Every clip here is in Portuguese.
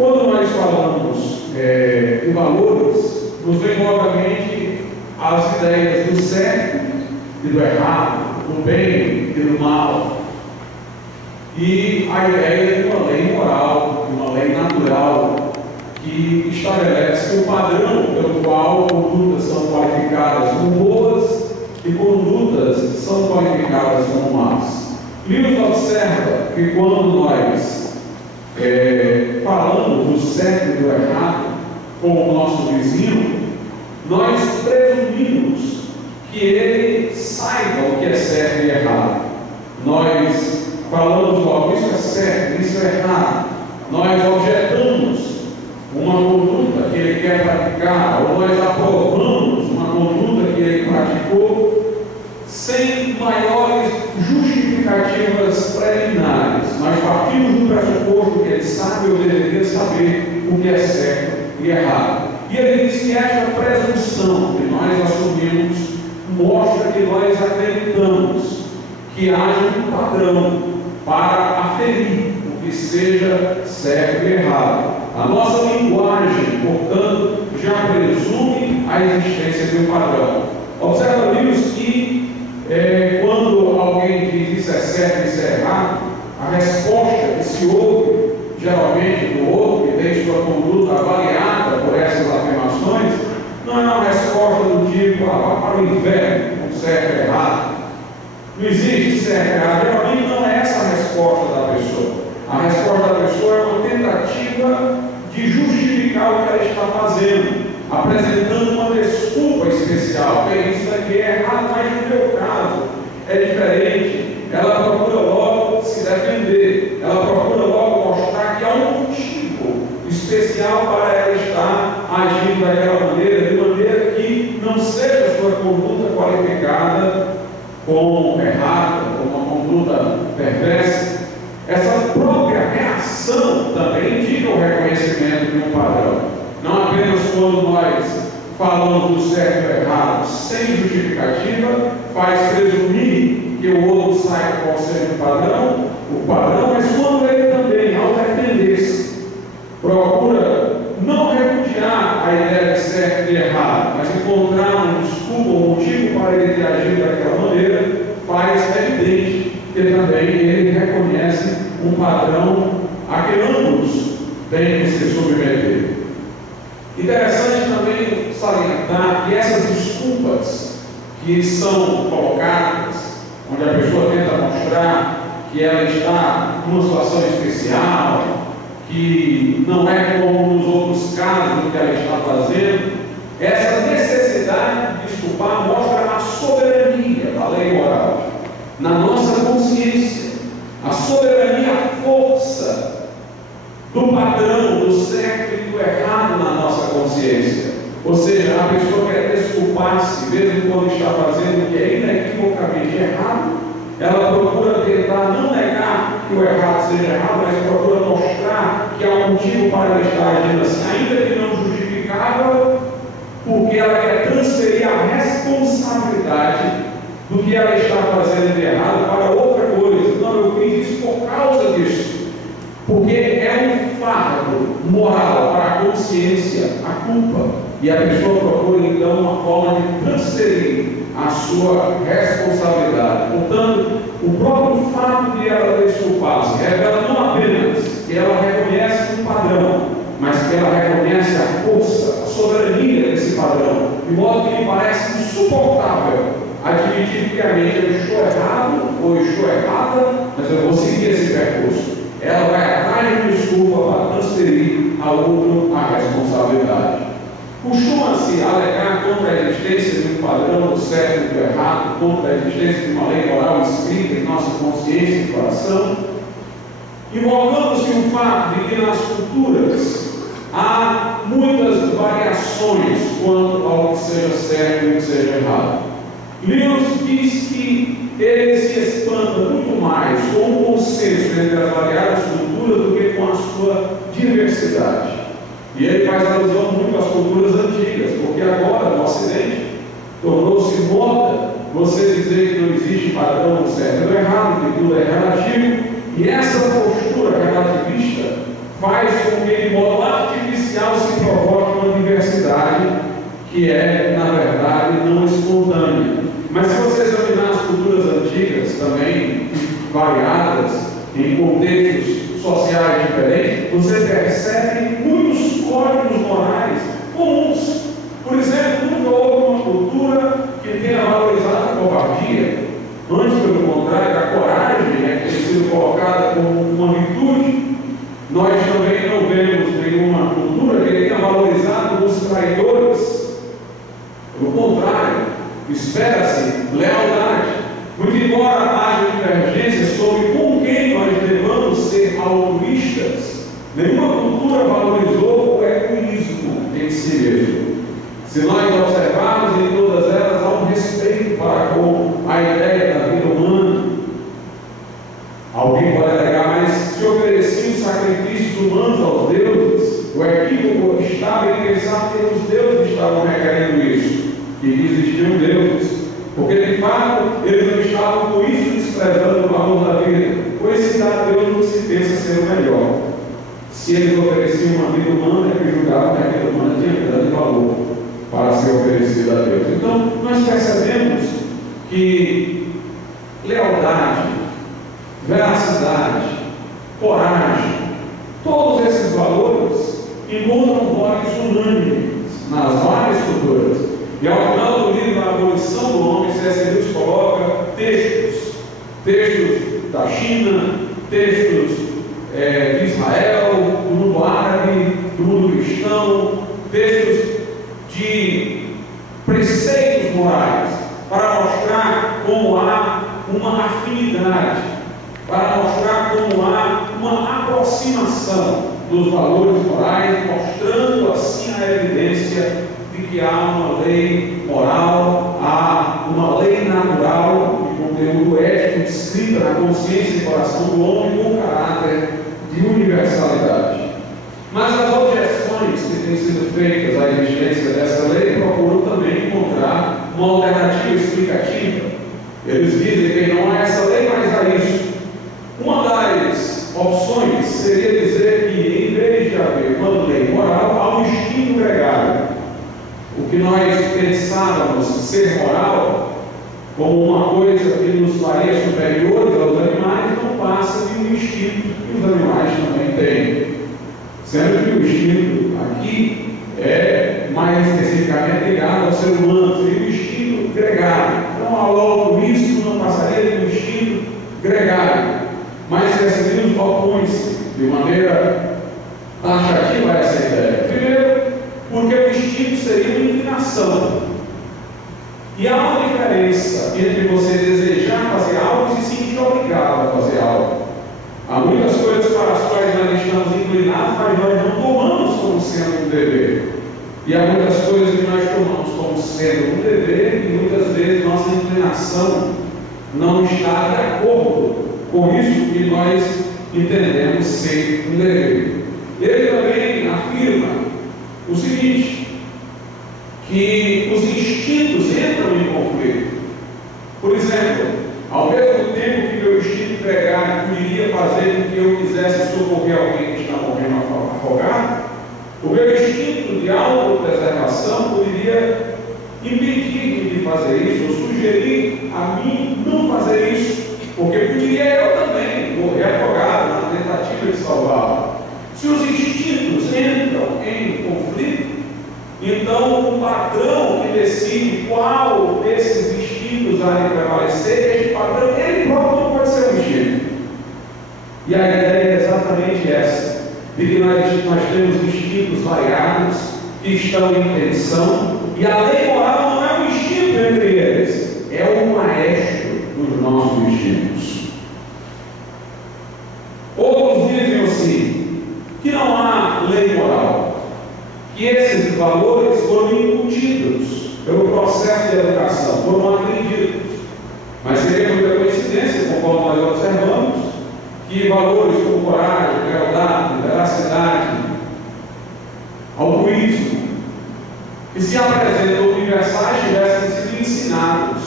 Quando nós falamos de valores, nos vem logo à mente as ideias do certo e do errado, do bem e do mal, e a ideia de uma lei moral, de uma lei natural, que estabelece o padrão pelo qual condutas são qualificadas como boas e condutas são qualificadas como más. Lewis observa que quando nós falamos do certo e do errado com o nosso vizinho, nós presumimos que ele saiba o que é certo e errado. Nós falamos logo, isso é certo, isso é errado. Nós objetamos uma conduta que ele quer praticar, ou nós aprovamos uma conduta que ele praticou, sem maiores justificativas preliminares. Nós partimos do pressuposto que ele sabe ou deveria saber o que é certo e errado. E ele diz que esta presunção que nós assumimos mostra que nós acreditamos que haja um padrão para aferir o que seja certo e errado. A nossa linguagem, portanto, já presume a existência de um padrão. Observa, amigos, que quando alguém diz isso é certo e isso é errado, a resposta que se ouve, geralmente do outro, que tem sua conduta avaliada por essas afirmações, não é uma resposta do tipo, vá para o inferno, com certo e errado. Não existe certo e errado. Geralmente não é essa a resposta da pessoa. A resposta da pessoa é uma tentativa de justificar o que ela está fazendo, apresentando uma desculpa especial. Bem, isso daqui é errado, mas no meu caso é diferente. Ela procura logo se defender, ela procura logo mostrar que há um motivo especial para ela estar agindo daquela maneira, de maneira que não seja sua conduta qualificada como errada, como uma conduta perversa. Essa própria reação também indica o reconhecimento de um padrão. Não apenas quando nós falamos do certo e do errado sem justificativa, faz presumir que o outro saiba qual seja o padrão, mas quando ele também, ao defender-se, procura não repudiar a ideia de certo e de errado, mas encontrar um desculpa, um motivo para ele ter agido daquela maneira, faz evidente que também ele reconhece um padrão a que ambos têm que se submeter. Interessante também salientar que essas desculpas que são colocadas, onde a pessoa tenta mostrar que ela está numa situação especial, que não é como nos outros casos do que ela está fazendo, essa necessidade de desculpar mostra a soberania da lei moral na nossa consciência, a soberania, a força do padrão, do certo e do errado na nossa consciência. Ou seja, a pessoa quer desculpar-se, mesmo quando está fazendo o que é inequivocamente errado, ela procura tentar não negar que o errado seja errado, mas procura mostrar que há um motivo para ela estar agindo assim, ainda que não justificável, porque ela quer transferir a responsabilidade do que ela está fazendo de errado para outra coisa. Não, eu fiz isso por causa disso, porque é um fardo moral para a consciência, a culpa, e a pessoa procura então uma forma de transferir a sua responsabilidade. Portanto, o próprio fato de ela desculpar-se revela não apenas que ela reconhece um padrão, mas que ela reconhece a força, a soberania desse padrão, de modo que lhe parece insuportável admitir friamente: eu estou errado ou estou errada, mas eu vou seguir esse percurso. Ela vai atrás de uma desculpa para transferir ao outro a responsabilidade. Costuma-se alegar contra a existência de um padrão do certo e do errado, contra a existência de uma lei moral escrita em nossa consciência e coração, invocando-se o fato de que nas culturas há muitas variações quanto ao que seja certo e o que seja errado. Lewis diz que ele se espanta muito mais com o consenso entre as variadas culturas do que com a sua diversidade. E ele faz alusão muito às culturas antigas, porque agora no Ocidente tornou-se moda você dizer que não existe padrão do certo e do errado, que tudo é relativo, e essa postura relativista faz com que de modo artificial se provoque uma diversidade que é, na verdade, não espontânea. Mas se você examinar as culturas antigas, também variadas, em contextos sociais diferentes, você percebe muitos códigos morais comuns. Por exemplo, nunca houve uma cultura que tenha valorizado a covardia. Antes, pelo contrário, a coragem é que tem sido colocada como uma virtude. Nós também não vemos nenhuma cultura que tenha valorizado os traidores. Pelo contrário, espera-se lealdade. Muito embora haja divergências sobre com quem nós devemos ser altruístas, nenhuma cultura valorizou o egoísmo em si mesmo. Se nós observarmos em todas elas, há um respeito para com a ideia da vida humana. Alguém pode alegar, mas se ofereciam sacrifícios humanos aos deuses, o equívoco estava em pensar que os deuses estavam requerendo isso, e que existiam deuses, porque de fato eles não estavam com isso desprezando o valor da vida, pois se dá a Deus não se pensa ser o melhor. Se eles ofereciam uma vida humana, é que julgavam que a vida humana tinha grande valor para ser oferecida a Deus. Então, nós percebemos que lealdade, veracidade, coragem, todos esses valores encontram vozes unânimes nas várias culturas. E ao final do livro, A Abolição do Homem, C.S. Lewis coloca textos da China, textos de Israel, do mundo árabe, do mundo cristão, textos de preceitos morais, para mostrar como há uma afinidade, para mostrar como há uma aproximação dos valores morais, mostrando assim a evidência de que há uma lei moral, há uma lei natural de conteúdo ético descrita na consciência e coração do homem com caráter de universalidade. Mas as objeções que têm sido feitas à existência dessa lei procuram também encontrar uma alternativa explicativa. Eles dizem que não há essa lei, mas há isso. Uma das opções seria dizer que, em vez de haver uma lei moral, há um instinto gregário. O que nós pensávamos ser moral, como uma coisa que nos faria superiores aos animais, não passa de um instinto que os animais também têm. Sendo que o instinto aqui é mais especificamente ligado ao ser humano, seria o instinto gregário. Então, ao altruísmo não passaria de um instinto gregário. Mas recebemos opões de maneira taxativa a essa ideia. Primeiro, porque o instinto seria uma inclinação. E há uma diferença entre você desejar fazer algo e se sentir obrigado a fazer algo. Há muitas coisas para as quais nós estamos inclinados, mas nós não tomamos como sendo um dever. E há muitas coisas que nós tomamos como sendo um dever, e muitas vezes nossa inclinação não está de acordo com isso que nós entendemos ser um dever. Ele também afirma o seguinte, que os instintos entram em conflito. Por exemplo, ao mesmo tempo que meu instinto gregário poderia fazer com que eu quisesse socorrer alguém que está morrendo afogado, o meu instinto de autopreservação poderia impedir de fazer isso, ou sugerir a mim não fazer isso, porque poderia eu também morrer afogado na tentativa de salvá-lo. Se os instintos entram em conflito, então o padrão que decide qual desses instintos há de prevalecer, este padrão, ele próprio não pode ser um instinto. E a ideia é exatamente essa, de que nós temos instintos variados, que estão em tensão, e a lei moral não é um instinto entre eles, é o maestro dos nossos instintos. Outros dizem assim, que não há lei moral, que esses valores foram incutidos pelo processo de educação, foram aprendidos. Mas seria muita coincidência, conforme nós observamos, que valores como coragem, lealdade, veracidade, altruísmo, que se apresentam universais, tivessem sido ensinados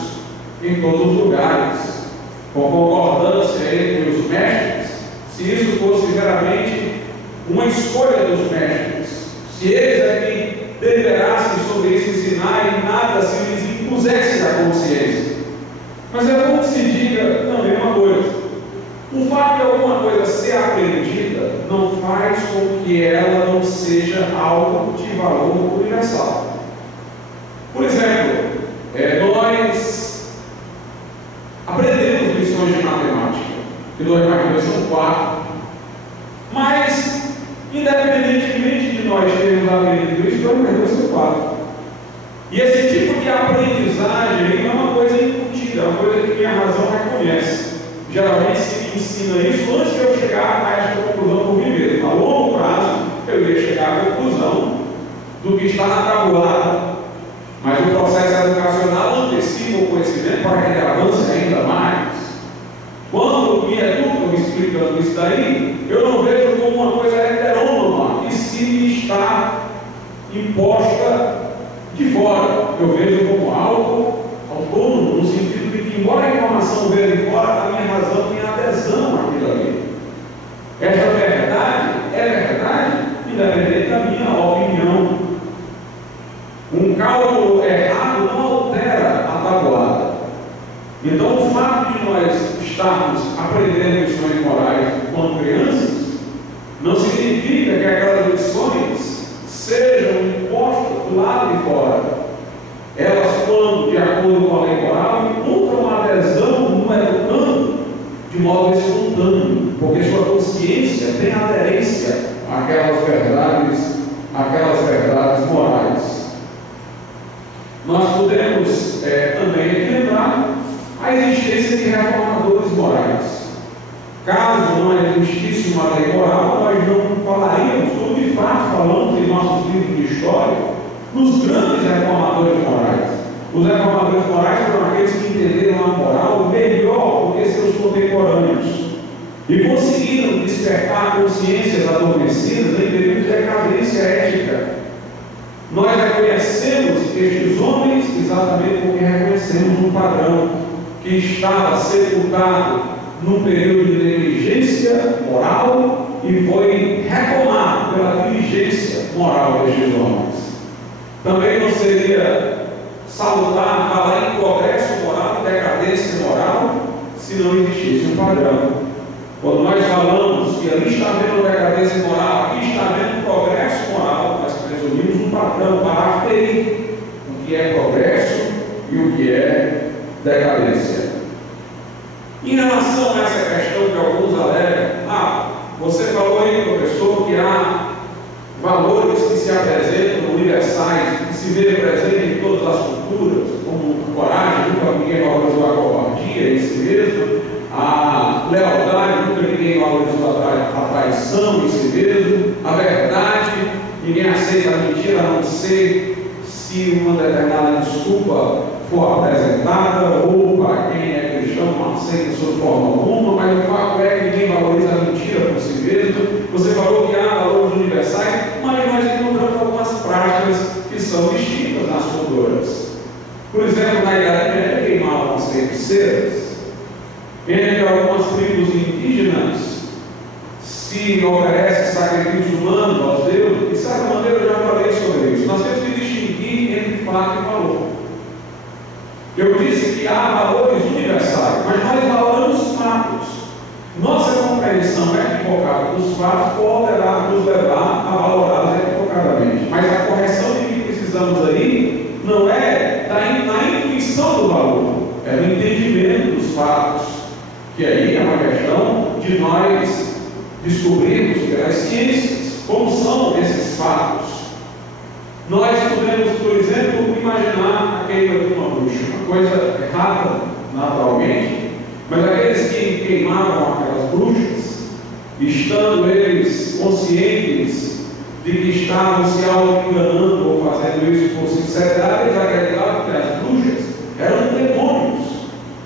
em todos os lugares, com concordância entre os mestres, se isso fosse veramente uma escolha dos mestres. Se eles aqui deliberassem sobre isso, ensinar e nada se lhes impusesse a consciência. Mas é bom que se diga também uma coisa: o fato de alguma coisa ser aprendida não faz com que ela não seja algo de valor universal. Por exemplo, nós aprendemos lições de matemática, que 2 mais 2 são 4, mas, independentemente de nós termos aprendido isso, 2 mais 2 são 4. E esse tipo de aprendizagem não é uma coisa incutida, é uma coisa que a razão reconhece. Geralmente se ensina isso antes de eu chegar a esta conclusão por mim mesmo. A longo prazo, eu iria chegar à conclusão do que está na tabuada. Mas o processo educacional antecipa o conhecimento para que ele avance ainda mais. Quando me educam me explicando isso daí, eu não vejo como uma coisa heterônoma que se me está imposta de fora. Eu vejo como algo autônomo, no sentido de que, embora a informação venha de fora, a minha razão tem adesão àquilo ali. Essa verdade é verdade, independente da minha opinião. Um cálculo errado não altera a tabuada. Então, o fato de nós estarmos aprendendo lições morais quando crianças não significa que aquelas lições sejam impostas do lado de fora. Elas, quando, de acordo com a lei moral, encontram uma adesão no educando de modo espontâneo, porque sua consciência tem aderência àquelas verdades morais. Nós podemos também lembrar a existência de reformadores morais. Caso não existisse uma lei moral, nós não falaríamos, como de fato falamos em nossos livros de história, nos grandes reformadores morais. Os reformadores morais foram aqueles que entenderam a moral melhor do que seus contemporâneos e conseguiram despertar consciências adormecidas em período de decadência ética. Nós reconhecemos estes homens exatamente porque reconhecemos um padrão que estava sepultado num período de negligência moral e foi retomado pela diligência moral destes homens. Também não seria salutar falar em progresso moral e decadência moral se não existisse um padrão. Quando nós falamos que ali está havendo decadência moral, aqui está havendo progresso moral, nós presumimos um padrão para aferir o que é progresso e o que é decadência. Em relação a essa questão que alguns alegam, você falou aí, professor, que há valores que se apresentam universais, que se vê presente em todas as culturas, como a coragem, nunca ninguém valorizou a covardia em si mesmo, a lealdade, nunca ninguém valorizou a traição em si mesmo, a verdade, ninguém aceita a mentira, a não ser se uma determinada desculpa for apresentada, ou para quem é cristão não aceita sob forma alguma, mas o fato é que ninguém valoriza a mentira por si mesmo. Você falou que há valores universais, mas nós encontramos algumas práticas que são distintas nas culturas. Por exemplo, na Idade Média queimavam as feiticeiras. Entre algumas tribos indígenas se oferece sacrifícios humanos aos deuses, e de certa maneira eu já falei sobre isso. Nós temos que distinguir entre fato e valor. Eu disse que há valores universais, mas nós valoramos os fatos. Nossa compreensão equivocada dos fatos poderá nos levar a valorá-los equivocadamente. Mas a correção de que precisamos aí não é na intuição do valor, é no entendimento dos fatos, que aí é uma questão de nós descobrirmos pelas ciências como são esses fatos. Nós podemos, por exemplo, imaginar a queima de uma bruxa, uma coisa errada naturalmente, mas aqueles que queimavam aquelas bruxas, estando eles conscientes de que estavam se auto-enganando ou fazendo isso por sinceridade, eles acreditavam que as bruxas eram demônios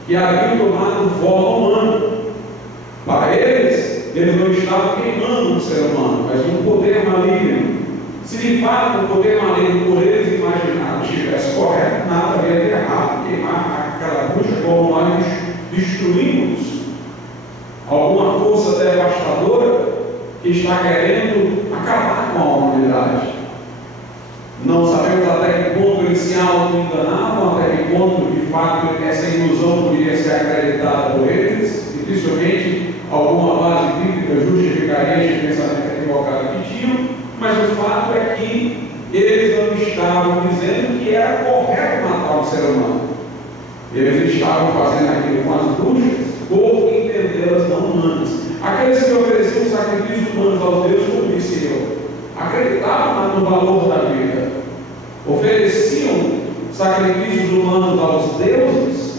que haviam tomado forma humana. Para eles não estavam queimando um ser humano, mas um poder maligno. Se de fato o poder maligno por eles imaginar estivesse correto, nada havia de errado queimar aquela bruxa, como nós destruímos alguma força devastadora que está querendo Não sabemos até que ponto eles se auto-enganavam, até que ponto, de fato, essa ilusão poderia ser acreditada por eles. Dificilmente alguma base bíblica justificaria este pensamento equivocado que tinham, mas o fato é que eles não estavam dizendo que era correto matar o ser humano. Eles estavam fazendo aquilo com as bruxas por entendê-las não humanas. Aqueles que ofereciam sacrifícios humanos aos deuses, como disse eu, acreditavam no valor da vida, ofereciam sacrifícios humanos aos deuses,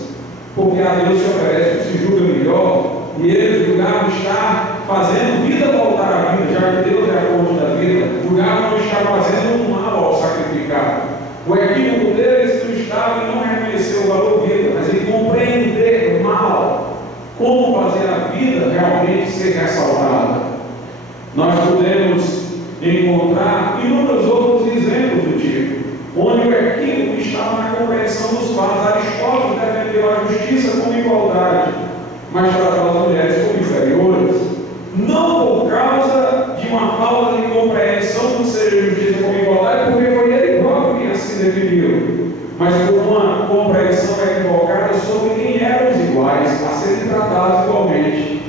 porque a Deus se oferece o que se julga melhor, e eles julgavam estar fazendo vida voltar à vida, já que Deus é a fonte da vida, julgavam estar fazendo um mal ao sacrificar. O equívoco deles não estava em não reconhecer o valor vida, mas em compreender mal, como fazer a vida realmente ser ressaltada. Nós podemos encontrar inúmeros outros exemplos do tipo, onde o equívoco estava na compreensão dos fatos. Aristóteles defendeu a justiça como igualdade, mas tratou as mulheres como inferiores, não por causa de uma falta de compreensão do que seja justiça como igualdade, porque foi ele próprio quem assim definiu, mas por uma compreensão equivocada sobre quem eram os iguais, a serem tratados igualmente,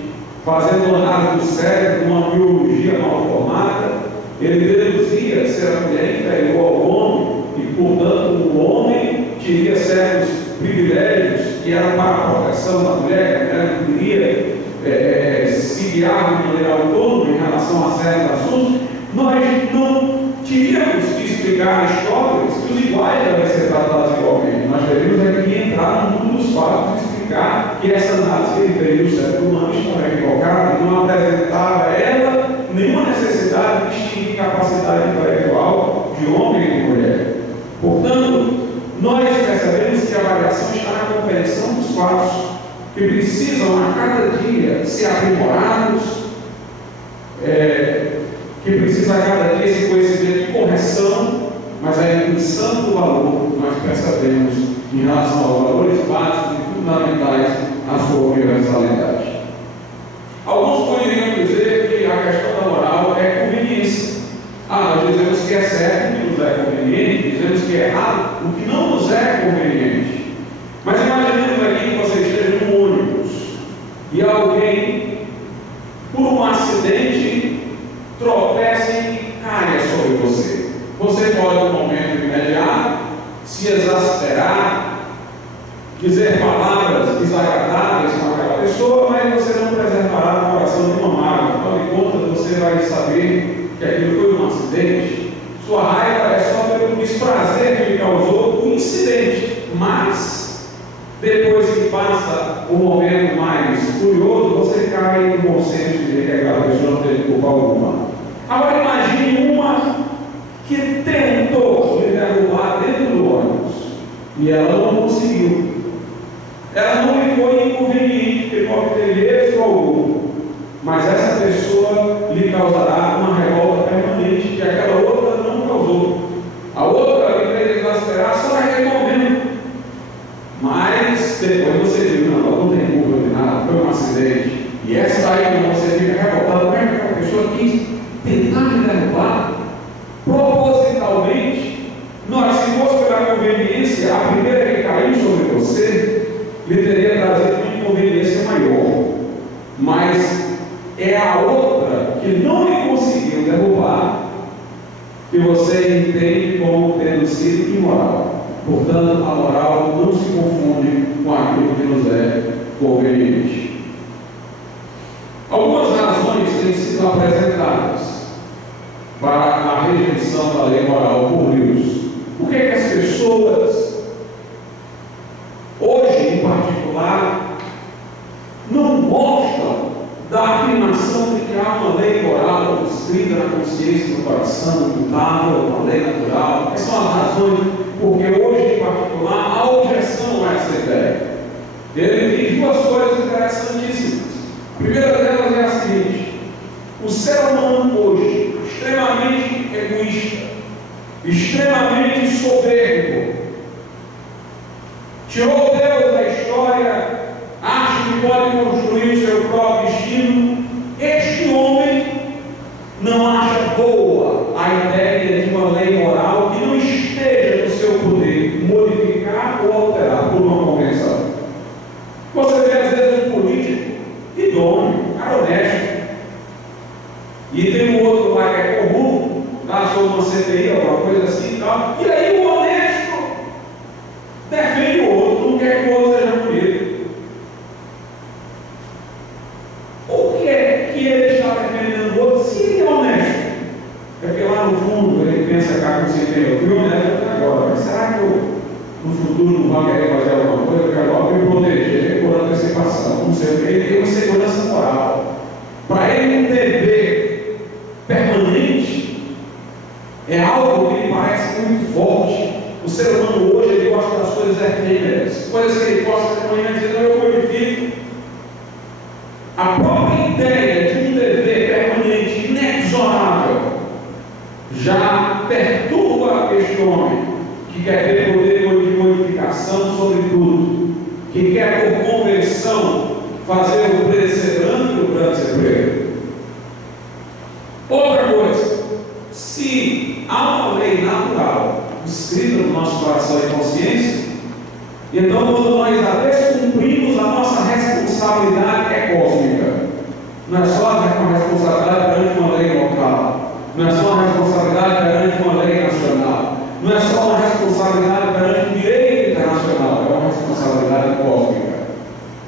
fazendo análise do cérebro de uma biologia mal formada. Ele deduzia ser a mulher inferior ao homem e, portanto, o homem teria certos privilégios que eram para a proteção da mulher, ela não poderia se guiar de maneira autônoma em relação a certos assuntos. Nós não teríamos que explicar a Aristóteles que os iguais devem ser tratados igualmente. Nós deveríamos aqui entrar no mundo dos fatos e explicar que essa análise que ele fez do cérebro humano estava equivocada e não apresentava a ela nenhuma necessidade de distinguir capacidade intelectual de homem e de mulher. Portanto, nós percebemos que a avaliação está na compreensão dos fatos, que precisam a cada dia ser aprimorados, que precisa a cada dia esse conhecimento de correção, mas a intuição do valor nós percebemos em relação aos valores básicos e fundamentais à sua universalidade. Alguns poderiam dizer que a questão da moral é conveniência. Nós dizemos que é certo, o que nos é conveniente, dizemos que é errado, o que não nos é conveniente. Mas imaginemos aqui que você esteja num ônibus e alguém, por um acidente, tropeça e caia sobre você. Você pode, no momento imediato, se exasperar, dizer palavras desagradáveis com aquela pessoa, mas você não preservará o coração de uma mágoa. Afinal de contas, você vai saber que aquilo foi um acidente. Sua raiva é só pelo desprazer que lhe causou o incidente, mas depois que passa o momento mais furioso, você cai no bom senso de que aquela pessoa não teve culpa alguma. Agora imagine uma que tentou lhe derrubar dentro do ônibus e ela não conseguiu. Ela não lhe foi inconveniente, porque pode ter êxito algum, mas essa pessoa lhe causará uma revolta permanente que aquela outra não causou. A outra lhe fez exasperar só naquele momento, mas depois você viu, não tem culpa de nada, foi um acidente. E essa aí, quando você fica revoltado, como é que aquela pessoa quis tentar me derrubar propositalmente? Se fosse pela conveniência, a primeira que caiu sobre você lhe teria trazido uma inconveniência maior, mas é a outra que não lhe conseguiu derrubar que você entende como tendo sido imoral. Portanto, a moral não se confunde com aquilo que nos é conveniente. Algumas razões têm sido apresentadas para a rejeição da lei moral por Deus. O que é que as pessoas, hoje em particular, não gostam da afirmação de que há uma lei moral escrita na consciência, no coração, imutável, uma lei natural? Quais são as razões? Porque hoje, em particular, há objeção a essa ideia. Ele diz duas coisas interessantíssimas. A primeira delas é a seguinte: o ser humano hoje, extremamente egoísta, extremamente soberbo, tirou Deus da história, acha que pode construir o seu próprio destino. Este homem não acha boa a ideia de uma lei moral que não sobre uma CPI, alguma coisa assim e tal. E aí o honesto defende o outro, não quer que o outro seja punido. O que é que ele está defendendo o outro se ele é honesto? É porque lá no fundo ele pensa cá com você, eu fui honesto até agora, mas será que eu no futuro não vai querer fazer alguma coisa? Eu quero logo me proteger por antecipação. Não sei, ele tem uma segurança moral. Para ele, um dever permanente é algo que lhe parece muito forte. O ser humano hoje ele gosta das coisas efêmeras, coisas que ele possa ser amanhã dizer, não, eu modifico. A própria ideia de um dever permanente, inexorável, já perturba este homem que quer ter poder de modificação sobre tudo, que quer por convenção fazer o preto ser branco e o branco ser preto. Outra coisa, se há uma lei natural escrita no nosso coração e consciência, então quando nós a descumprimos, a nossa responsabilidade é cósmica. Não é só uma responsabilidade perante uma lei local, não é só uma responsabilidade perante uma lei nacional, não é só uma responsabilidade perante o direito internacional, é uma responsabilidade cósmica.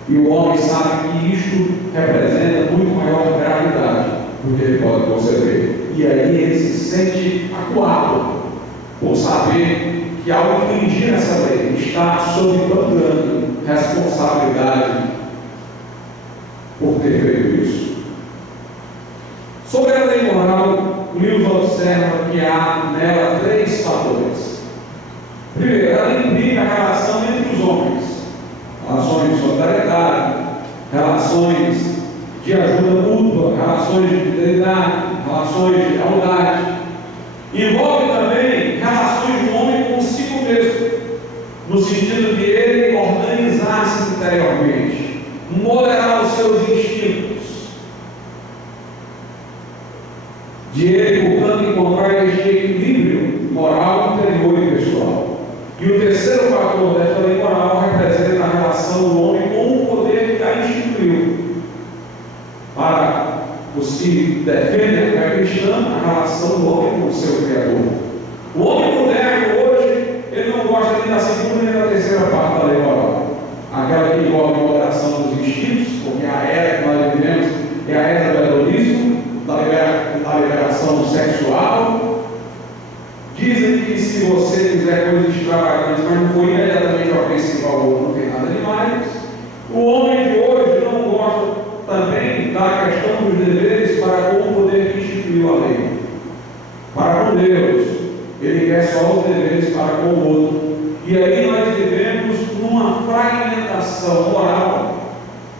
E o homem sabe que isto representa muito maior gravidade do que ele pode conceber. E aí ele se sente acuado por saber que ao infringir essa lei está sob tão grande responsabilidade por ter feito isso. Sobre a lei moral, Lewis observa que há nela 3 fatores. Primeiro, ela implica a relação entre os homens, relações de solidariedade, relações de ajuda mútua, relações de fidelidade, relações de lealdade. Envolve também relações do homem consigo mesmo, no sentido de ele organizar-se interiormente, moderar os seus instintos, de ele, portanto, encontrar este equilíbrio moral, interior e pessoal. E o terceiro fator desta lei moral representa a relação do homem com o poder que a instituiu. Para os que defendem a fé cristã, a relação do homem com o seu Criador. O homem moderno hoje, ele não gosta nem da segunda nem da terceira parte da lei moral. Aquela que envolve a moderação dos instintos, porque a era que nós vivemos é a era do hedonismo, da liberação sexual. Dizem que se você fizer coisas extravagantes, mas não for imediatamente ofensivo ao outro, não tem nada demais. O homem de hoje não gosta também da questão dos deveres para com o poder que instituiu a lei. Para com Deus, ele quer só os deveres para com o outro. E aí nós vivemos numa fragmentação moral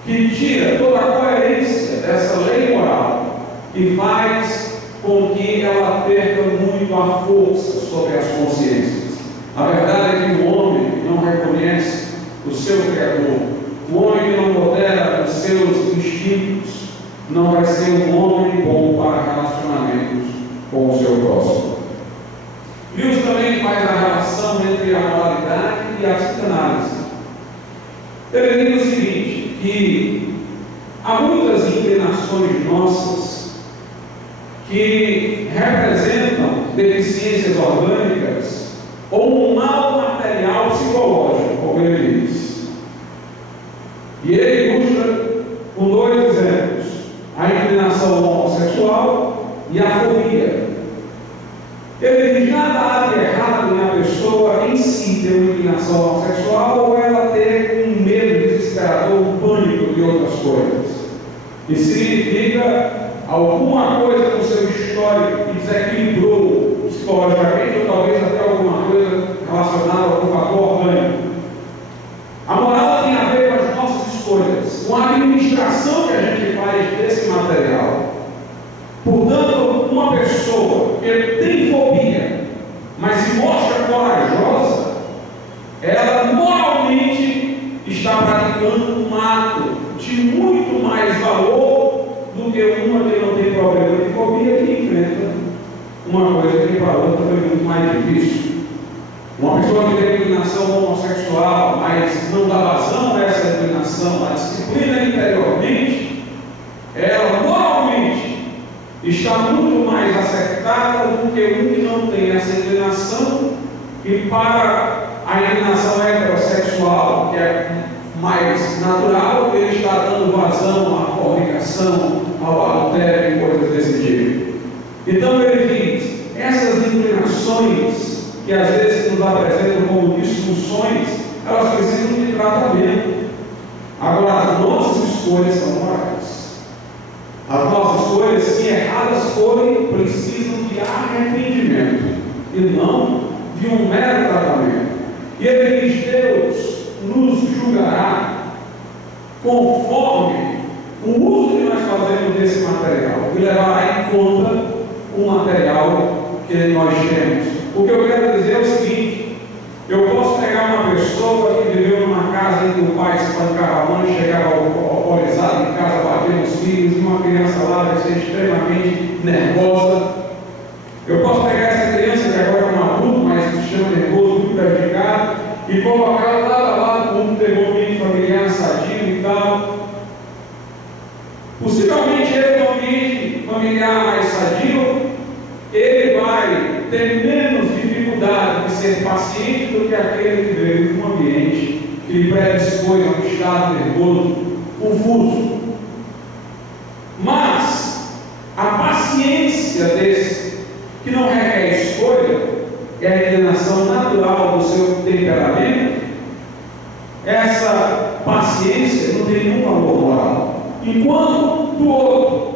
que tira toda a coerência dessa lei moral e faz com que ela perca muito a força sobre as consciências. A verdade é que o homem que não reconhece o seu Criador, o homem que não modera os seus instintos, não vai ser um homem bom para relacionamentos com o seu próximo. Lewis também faz a relação entre a moralidade e a psicanálise. Ele diz o seguinte, que há muitas inclinações nossas que representam deficiências orgânicas ou um mal material psicológico, como ele diz. E ele ilustra com 2 exemplos: a inclinação homossexual e a fobia. Ele diz: nada há de errado na pessoa em si ter uma inclinação homossexual ou ela ter um medo desesperador, um pânico de outras coisas. Isso significa alguma coisa no seu histórico que desequilibrou psicologicamente ou talvez até alguma coisa relacionada a algum fator orgânico. A moral tem a ver com as nossas escolhas, com a administração que a gente faz desse material. Portanto, uma pessoa que tem fobia, mas se mostra corajosa, ela moralmente está praticando um ato de muito mais valor do que uma que não tem problema de fobia que enfrenta uma coisa que para outra foi muito mais difícil. Uma pessoa que tem inclinação homossexual, mas não dá vazão a essa inclinação, a disciplina interiormente, ela moralmente está muito mais acertada do que um que E para a inclinação heterossexual, que é mais natural, ele está dando vazão à fornicação, ao adultério e coisas desse tipo. Então ele diz, essas inclinações, que às vezes nos apresentam como disfunções, elas precisam de tratamento. Agora, as nossas escolhas são morais. As nossas escolhas, se erradas forem, precisam de arrependimento e não de um mero tratamento. E ele diz, Deus nos julgará conforme o uso que nós fazemos desse material e levará em conta o material que nós temos. O que eu quero dizer é o seguinte: eu posso pegar uma pessoa que viveu numa casa em que o pai espancava a mãe, chegava alcoolizado em casa, batia nos filhos, e uma criança lá vai ser extremamente nervosa. Eu posso pegar essa criança que agora é um adulto, mas se chama nervoso, muito prejudicado, e colocar lado a lado com um desenvolvimento familiar sadio e tal. Possivelmente ele, no ambiente familiar mais sadio, ele vai ter menos dificuldade de ser paciente do que aquele que veio num ambiente que lhe predispôs a um estado nervoso, confuso. Mas a paciência desse, que não requer escolha, é a inclinação natural do seu temperamento. Essa paciência não tem nenhum valor moral. Enquanto do outro,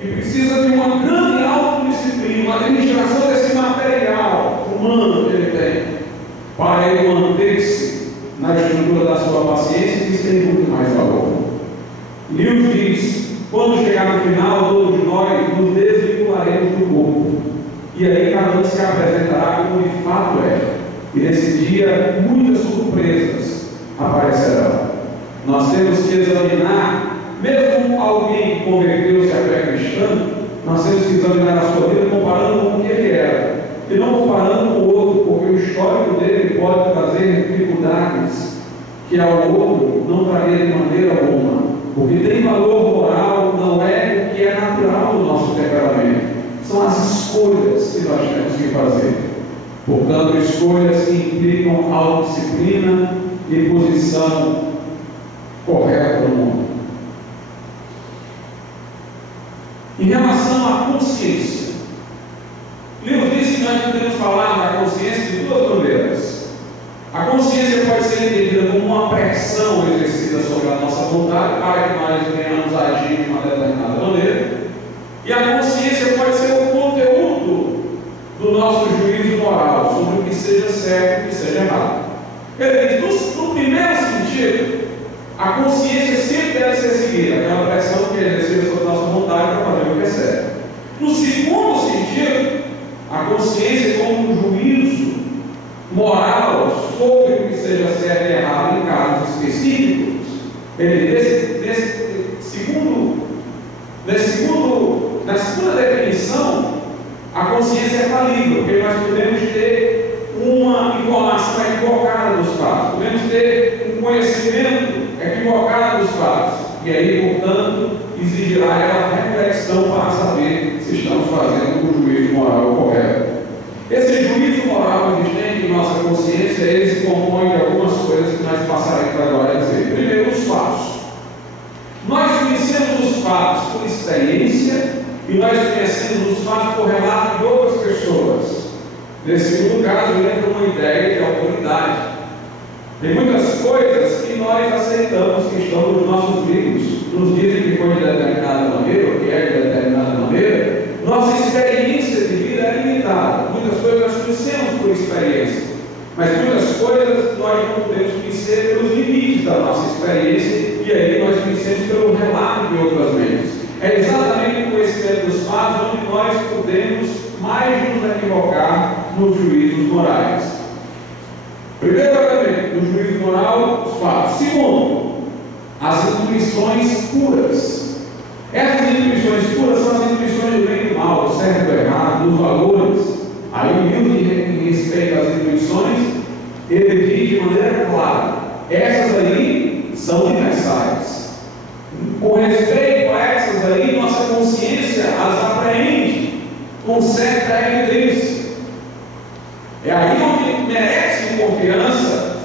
que precisa de uma grande autodisciplina, uma administração desse material humano que ele tem, para ele manter-se na estrutura da sua paciência, isso tem muito mais valor. Lewis diz, quando chegar no final, todos nós nos desvincularemos do corpo, e aí cada um se apresentará como de fato é, e nesse dia muitas surpresas aparecerão. Nós temos que examinar, mesmo alguém que converteu-se à fé cristã, nós temos que examinar a sua vida comparando com o que ele era, e não comparando com o outro, porque o histórico dele pode trazer dificuldades que ao outro não traria de maneira alguma. O que tem valor moral não é o que é natural no nosso temperamento, são as escolhas que nós temos que fazer. Portanto, escolhas que implicam autodisciplina e posição correta no mundo. Em relação à consciência, Lewis disse que nós podemos falar da consciência de duas maneiras. A consciência pode ser entendida como uma pressão exercida sobre a nossa vontade para que nós venhamos a agir de uma determinada maneira. E a consciência pode ser o conteúdo do nosso juízo moral sobre o que seja certo e o que seja errado. Ele diz, no primeiro sentido, a consciência sempre deve ser seguida, aquela pressão que é exercida sobre a nossa vontade para fazer o que é certo. No segundo sentido, a consciência como um juízo moral sobre o que seja certo e errado em casos específicos. Na segunda definição, a consciência é falível, porque nós podemos ter uma informação equivocada dos fatos, podemos ter um conhecimento equivocado dos fatos, e aí, portanto, exigirá aquela reflexão para saber se estamos fazendo o juízo moral correto. Esse juízo moral existente em nossa consciência, ele se compõe de algumas coisas que nós passaremos agora a dizer. Primeiro, os fatos. Nós conhecemos os fatos por experiência e nós conhecemos os fatos por relato de outras pessoas. Nesse segundo caso, entra uma ideia de autoridade. Tem muitas coisas que nós aceitamos que estão nos nossos livros, nos dizem que foi de determinada maneira, ou que é de determinada maneira. Nossa experiência de vida é limitada. Muitas coisas nós conhecemos por experiência, mas muitas coisas nós não podemos conhecer pelos limites da nossa experiência, e aí nós conhecemos pelo relato de outras mentes. É exatamente o conhecimento dos fatos onde nós podemos mais nos equivocar nos juízos morais. Primeiro elemento do juízo moral, os fatos. Segundo, as intuições puras. Essas intuições puras são as intuições do bem e do mal, do certo e do errado, dos valores. Aí o Newton, em respeito às intuições, ele diz de maneira clara: essas aí são universais. Com respeito a essas aí, nossa consciência as apreende com certa evidência. É aí onde merece confiança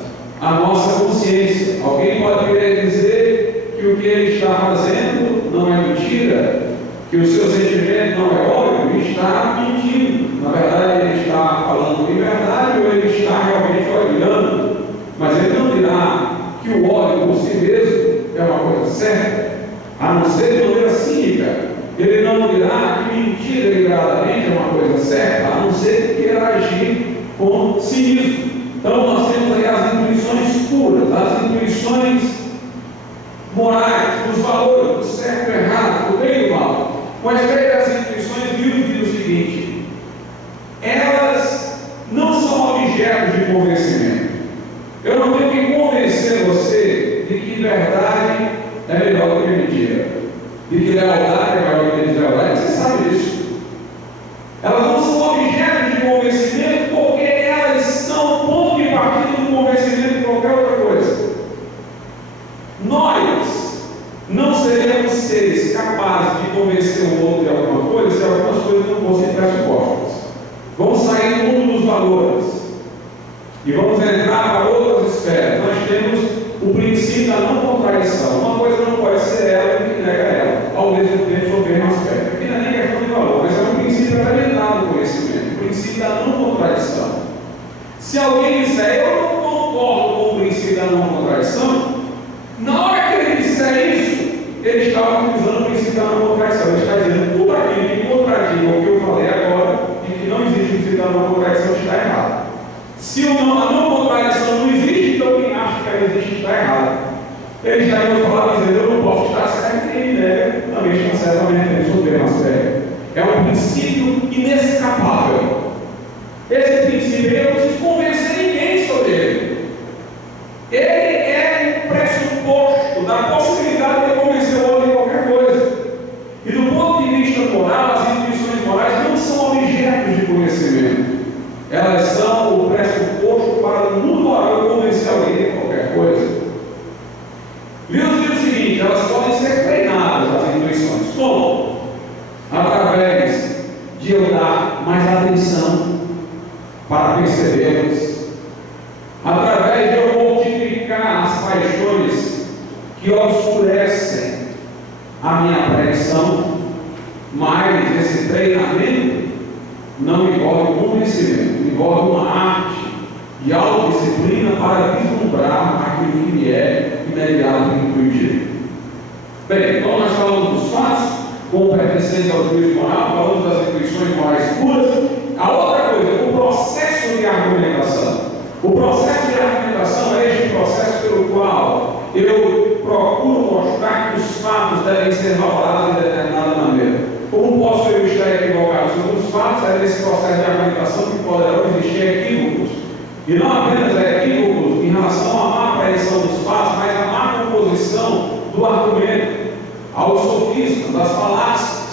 à nossa consciência. Alguém pode querer dizer que o que ele está fazendo não é mentira, que o seu sentimento não é ódio, ele está mentindo. Na verdade, ele está falando de verdade ou ele está realmente odiando. Mas ele não dirá que o ódio por si mesmo é uma coisa certa, a não ser de maneira cínica. Ele não dirá que mentira deliberadamente é uma coisa certa, a não ser que queira agir com cinismo. Então nós temos aí as intuições puras, as intuições morais, dos valores, do certo e do errado, do bem e do mal. Com respeito às intuições, o livro diz o seguinte: elas não são objetos de convencimento. Eu não tenho que convencer você de que verdade é melhor do que mentira, de que lealdade é melhor do que deslealdade. Você sabe disso. Elas não são objetos de convencimento porque elas são ponto de partida do convencimento de qualquer outra coisa. Nós não seremos seres capazes de convencer o outro de alguma coisa se algumas coisas não fossem pressupostas. Vamos sair do mundo dos valores e vamos entrar para outras esferas. Nós temos o princípio da não contradição. Uma coisa não pode ser ela e que nega ela, ao mesmo tempo sob o mesmo aspecto. Aqui não é nem questão de valor, mas é um princípio elementar do conhecimento, o princípio da não contradição. Se alguém disser, eu não concordo com o princípio da não contradição, na hora que ele disser isso, ele está utilizando o princípio da não contradição. Ele está dizendo tudo aquilo que contradiz o que eu falei agora, e que não existe o princípio da não contradição, está errado. Se a não contradição não existe, então quem acha que ela existe está errado. Ele está indo falar dizendo, eu não posso estar certo, e quem nega também está certo, também tem sob o mesmo aspecto. É um princípio inescapável. Esse princípio eu não preciso convencer ninguém sobre ele. Ele é o pressuposto da possibilidade de convencer o outro de qualquer coisa. E do ponto de vista moral, as intuições morais não são objetos de conhecimento. Elas são o pressuposto para no mundo moral convencer alguém de qualquer coisa. Deus diz o seguinte: elas podem ser treinadas, as intuições. Como? Através de eu dar mais atenção para percebê-las, através de eu mortificar as paixões que obscurecem a minha apreensão. Mas esse treinamento não envolve convencimento, envolve uma arte de autodisciplina para vislumbrar aquilo que me é imediato e intuitivo. Bem, então nós falamos dos fatos como pertencentes ao juízo moral, falamos das intuições morais puras. A outra coisa, o processo de argumentação. O processo de argumentação é este processo pelo qual eu procuro mostrar que os fatos devem ser valorados de determinada maneira. Como posso eu estar equivocado sobre os fatos? É nesse processo de argumentação que poderão existir equívocos. E não apenas equívocos em relação à má apreensão dos fatos, mas à má composição do argumento, aos sofismas, às falácias.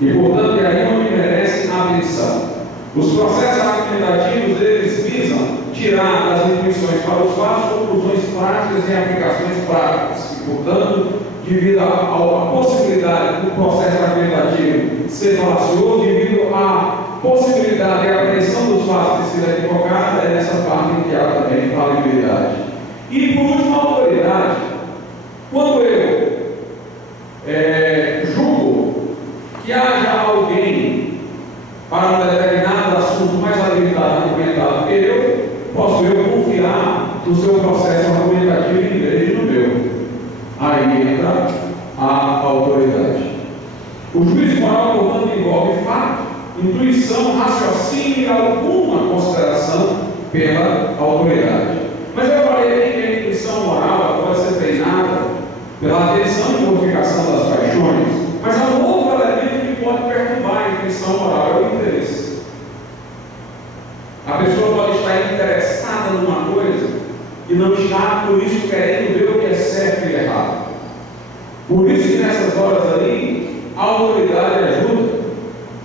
E, portanto, aí não me merecem atenção. Os processos argumentativos, eles visam tirar das intuições para os fatos conclusões práticas e aplicações práticas. E, portanto, devido à possibilidade do processo argumentativo ser falacioso, devido à possibilidade de apreensão dos fatos de ser equivocada, é nessa parte em que há também falibilidade. E, por último, a autoridade. Quando eu julgo que haja alguém para um determinado assunto mais habilitado e argumentado que eu, posso eu confiar no seu processo argumentativo em vez de no meu. Aí entra a autoridade. O juízo moral, portanto, envolve fato, intuição, raciocínio e alguma consideração pela autoridade. Mas eu falei aqui que a intuição moral pode ser treinada pela atenção e modificação das paixões, mas há um outro elemento que pode perturbar a intuição moral, é o interesse. A pessoa pode estar interessada numa coisa e não está, por isso, querendo ver o que é certo e errado. Por isso que nessas horas ali, a autoridade ajuda,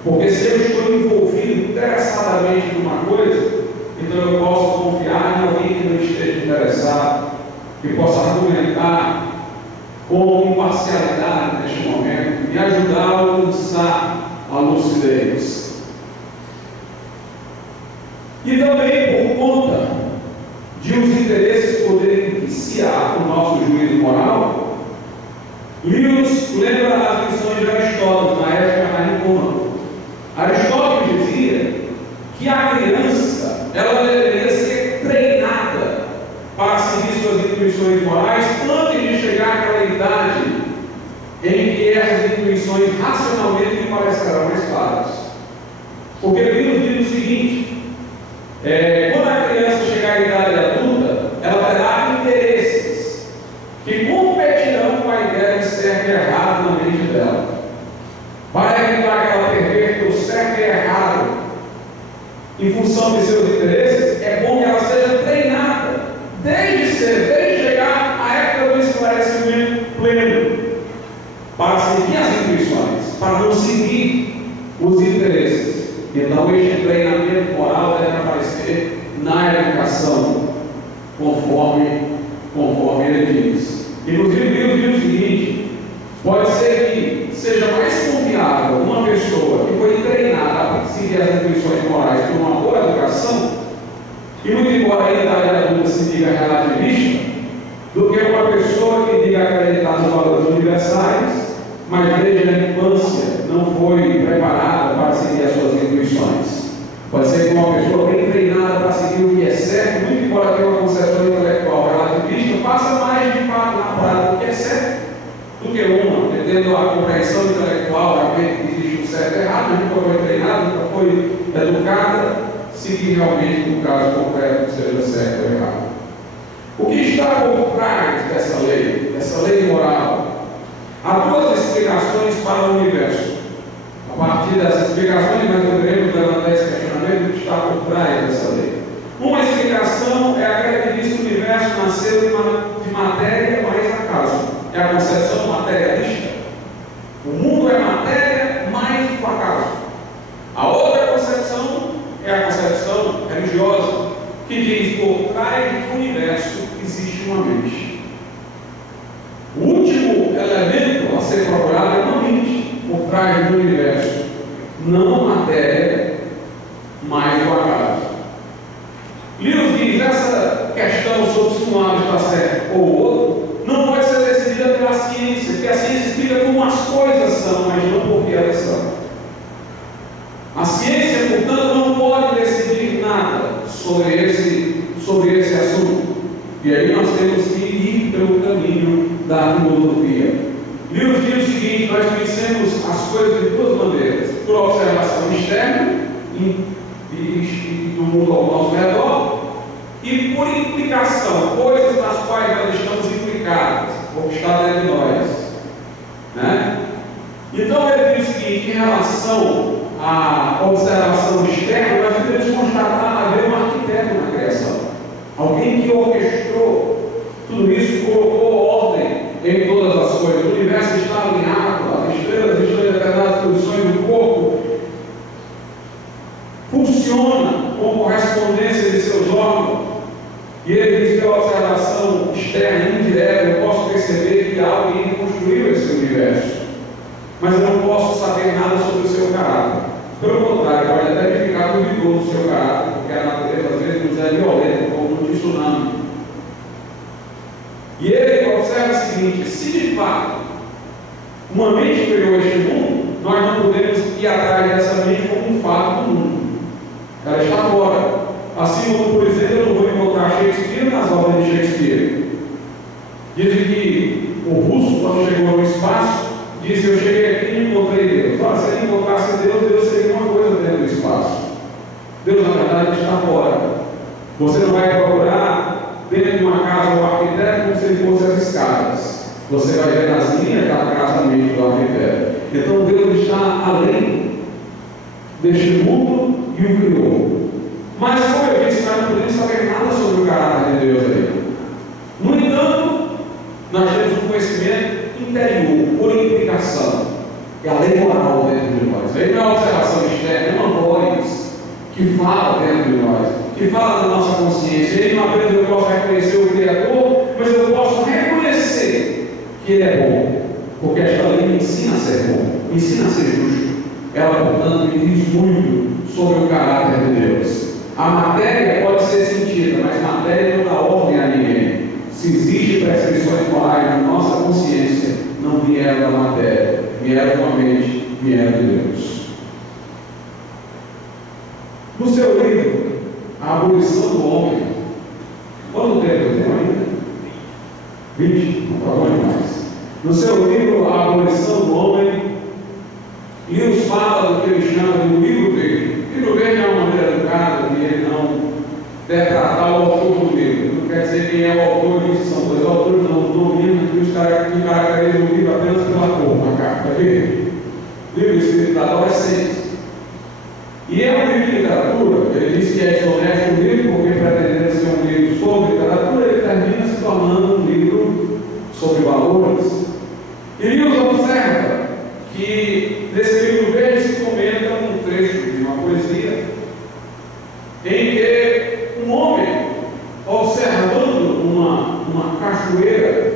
porque se eu estou envolvido interessadamente numa coisa, então eu posso confiar em alguém que não esteja interessado, que possa argumentar com imparcialidade neste momento, me ajudar a alcançar a lucidez. E também por conta iniciar o nosso juízo moral, Lewis lembra as lições de Aristóteles, na época de Roma. Aristóteles dizia que a criança ela deveria ser treinada para seguir suas intuições morais antes de chegar àquela idade em que essas intuições racionalmente lhe parecerão mais claras. Porque Lewis diz o seguinte: quando a criança chegar à idade adulta, ela terá interesses que competirão com a ideia de certo e errado na mente dela. Para evitar que ela perverta o certo e errado em função de seus interesses, é bom que ela seja treinada desde cedo, desde chegar à época do esclarecimento pleno, para seguir as intuições, para não seguir os interesses. Então, este treinamento moral deve aparecer na educação, conforme ele diz. Inclusive, Deus diz o seguinte: pode ser que seja mais confiável uma pessoa que foi treinada a seguir as intuições morais por uma boa educação, e muito embora a idade adulta se diga relativista, do que uma pessoa que diga acreditar nos valores universais, mas desde a infância não foi preparada para seguir as suas intuições. Pode ser que uma pessoa bem treinada para seguir o que é certo, muito embora tenha uma concepção intelectual relativista, faça mais de fato na prática o que é certo do que uma, tendo a compreensão intelectual a ver que existe um certo e errado, mas nunca foi treinada, nunca foi educada, seguir realmente no caso concreto que seja certo ou errado. O que está por trás dessa lei moral? Há duas explicações para o universo. A partir dessas explicações, nós poderemos levantar esse questionamento que está por trás dessa lei. Uma explicação é aquela que diz que o universo nasceu de matéria mais acaso. É a concepção materialista. O mundo é matéria mais o acaso. A outra concepção é a concepção religiosa, que diz por trás do universo existe uma mente. O último elemento a ser procurado é uma mente por trás do universo, não a matéria, mas o acaso. Lewis diz: essa questão sobre se um lado está certo ou o outro não pode ser decidida pela ciência, porque a ciência explica como as coisas são, mas não por que elas são. A ciência, portanto, não pode decidir nada sobre esse assunto. E aí nós temos que ir pelo caminho da filosofia. Lewis diz o seguinte: nós conhecemos as coisas de duas maneiras: por observação externa do mundo ao nosso redor, e por implicação, coisas nas quais nós estamos implicados, ou que está dentro de nós, né? Então ele diz o seguinte: em relação à observação externa, nós podemos constatar haver um arquiteto na criação, alguém que orquestrou tudo isso, colocou ordem em todas as coisas. O universo está alinhado, as estrelas estão em determinadas posições do corpo, funciona com correspondência de seus órgãos. E ele diz que a observação externa, indireta, eu posso perceber que alguém construiu esse universo, mas eu não posso saber nada sobre o seu caráter. Pelo contrário, pode até ficar duvidoso do seu caráter, porque a natureza às vezes nos é violenta, como no tsunami. E ele observa o seguinte: se de fato uma mente criou este mundo, nós não podemos ir atrás dessa mente como um fato do mundo. Ela está fora. Assim como, por exemplo, eu não vou encontrar Shakespeare nas obras de Shakespeare. Dizem que o russo, quando chegou no espaço, disse: eu cheguei aqui e encontrei Deus. Olha, se ele encontrasse Deus, Deus seria uma coisa dentro do espaço. Deus, na verdade, está fora. Você não vai procurar dentro de uma casa do arquiteto como se ele fosse as escadas. Você vai ver nas linhas da casa mente do arquiteto. Então Deus está além deste mundo e o criou. Mas, como eu disse, nós não podemos saber nada sobre o caráter de Deus aí. No entanto, nós temos um conhecimento interior, por implicação. É a lei moral dentro de nós. Aí não é uma observação externa, é uma voz que fala dentro de nós, que fala da nossa consciência. E não apenas eu posso reconhecer o Criador, mas eu posso reconhecer que Ele é bom, porque esta lei me ensina a ser bom, me ensina a ser justo. Ela, portanto, me diz muito sobre o caráter de Deus. A matéria pode ser sentida, mas matéria não dá ordem a ninguém. Se se existem prescrições morais na nossa consciência, não vieram da matéria, vieram da mente, vieram de Deus. No seu livro, A Abolição do Homem, quanto tempo eu tenho ainda? 20? Não está bom demais. No seu livro, A Abolição do Homem, Lewis fala do que ele chama de livro verde. O livro verde é uma maneira educada de ele não detratar o autor do livro. Não quer dizer quem é o autor disso, são dois autores, não dominam que os caras que caracterizam o livro apenas pela cor, uma carta verde. Livro escrito para adolescentes. E é um livro de literatura. Ele diz que é desonesto um livro, porque pretendendo ser um livro sobre literatura, ele termina se tornando um livro sobre valores. E Lewis observa que nesse livro verde se comenta um trecho de uma poesia em que um homem, observando uma cachoeira,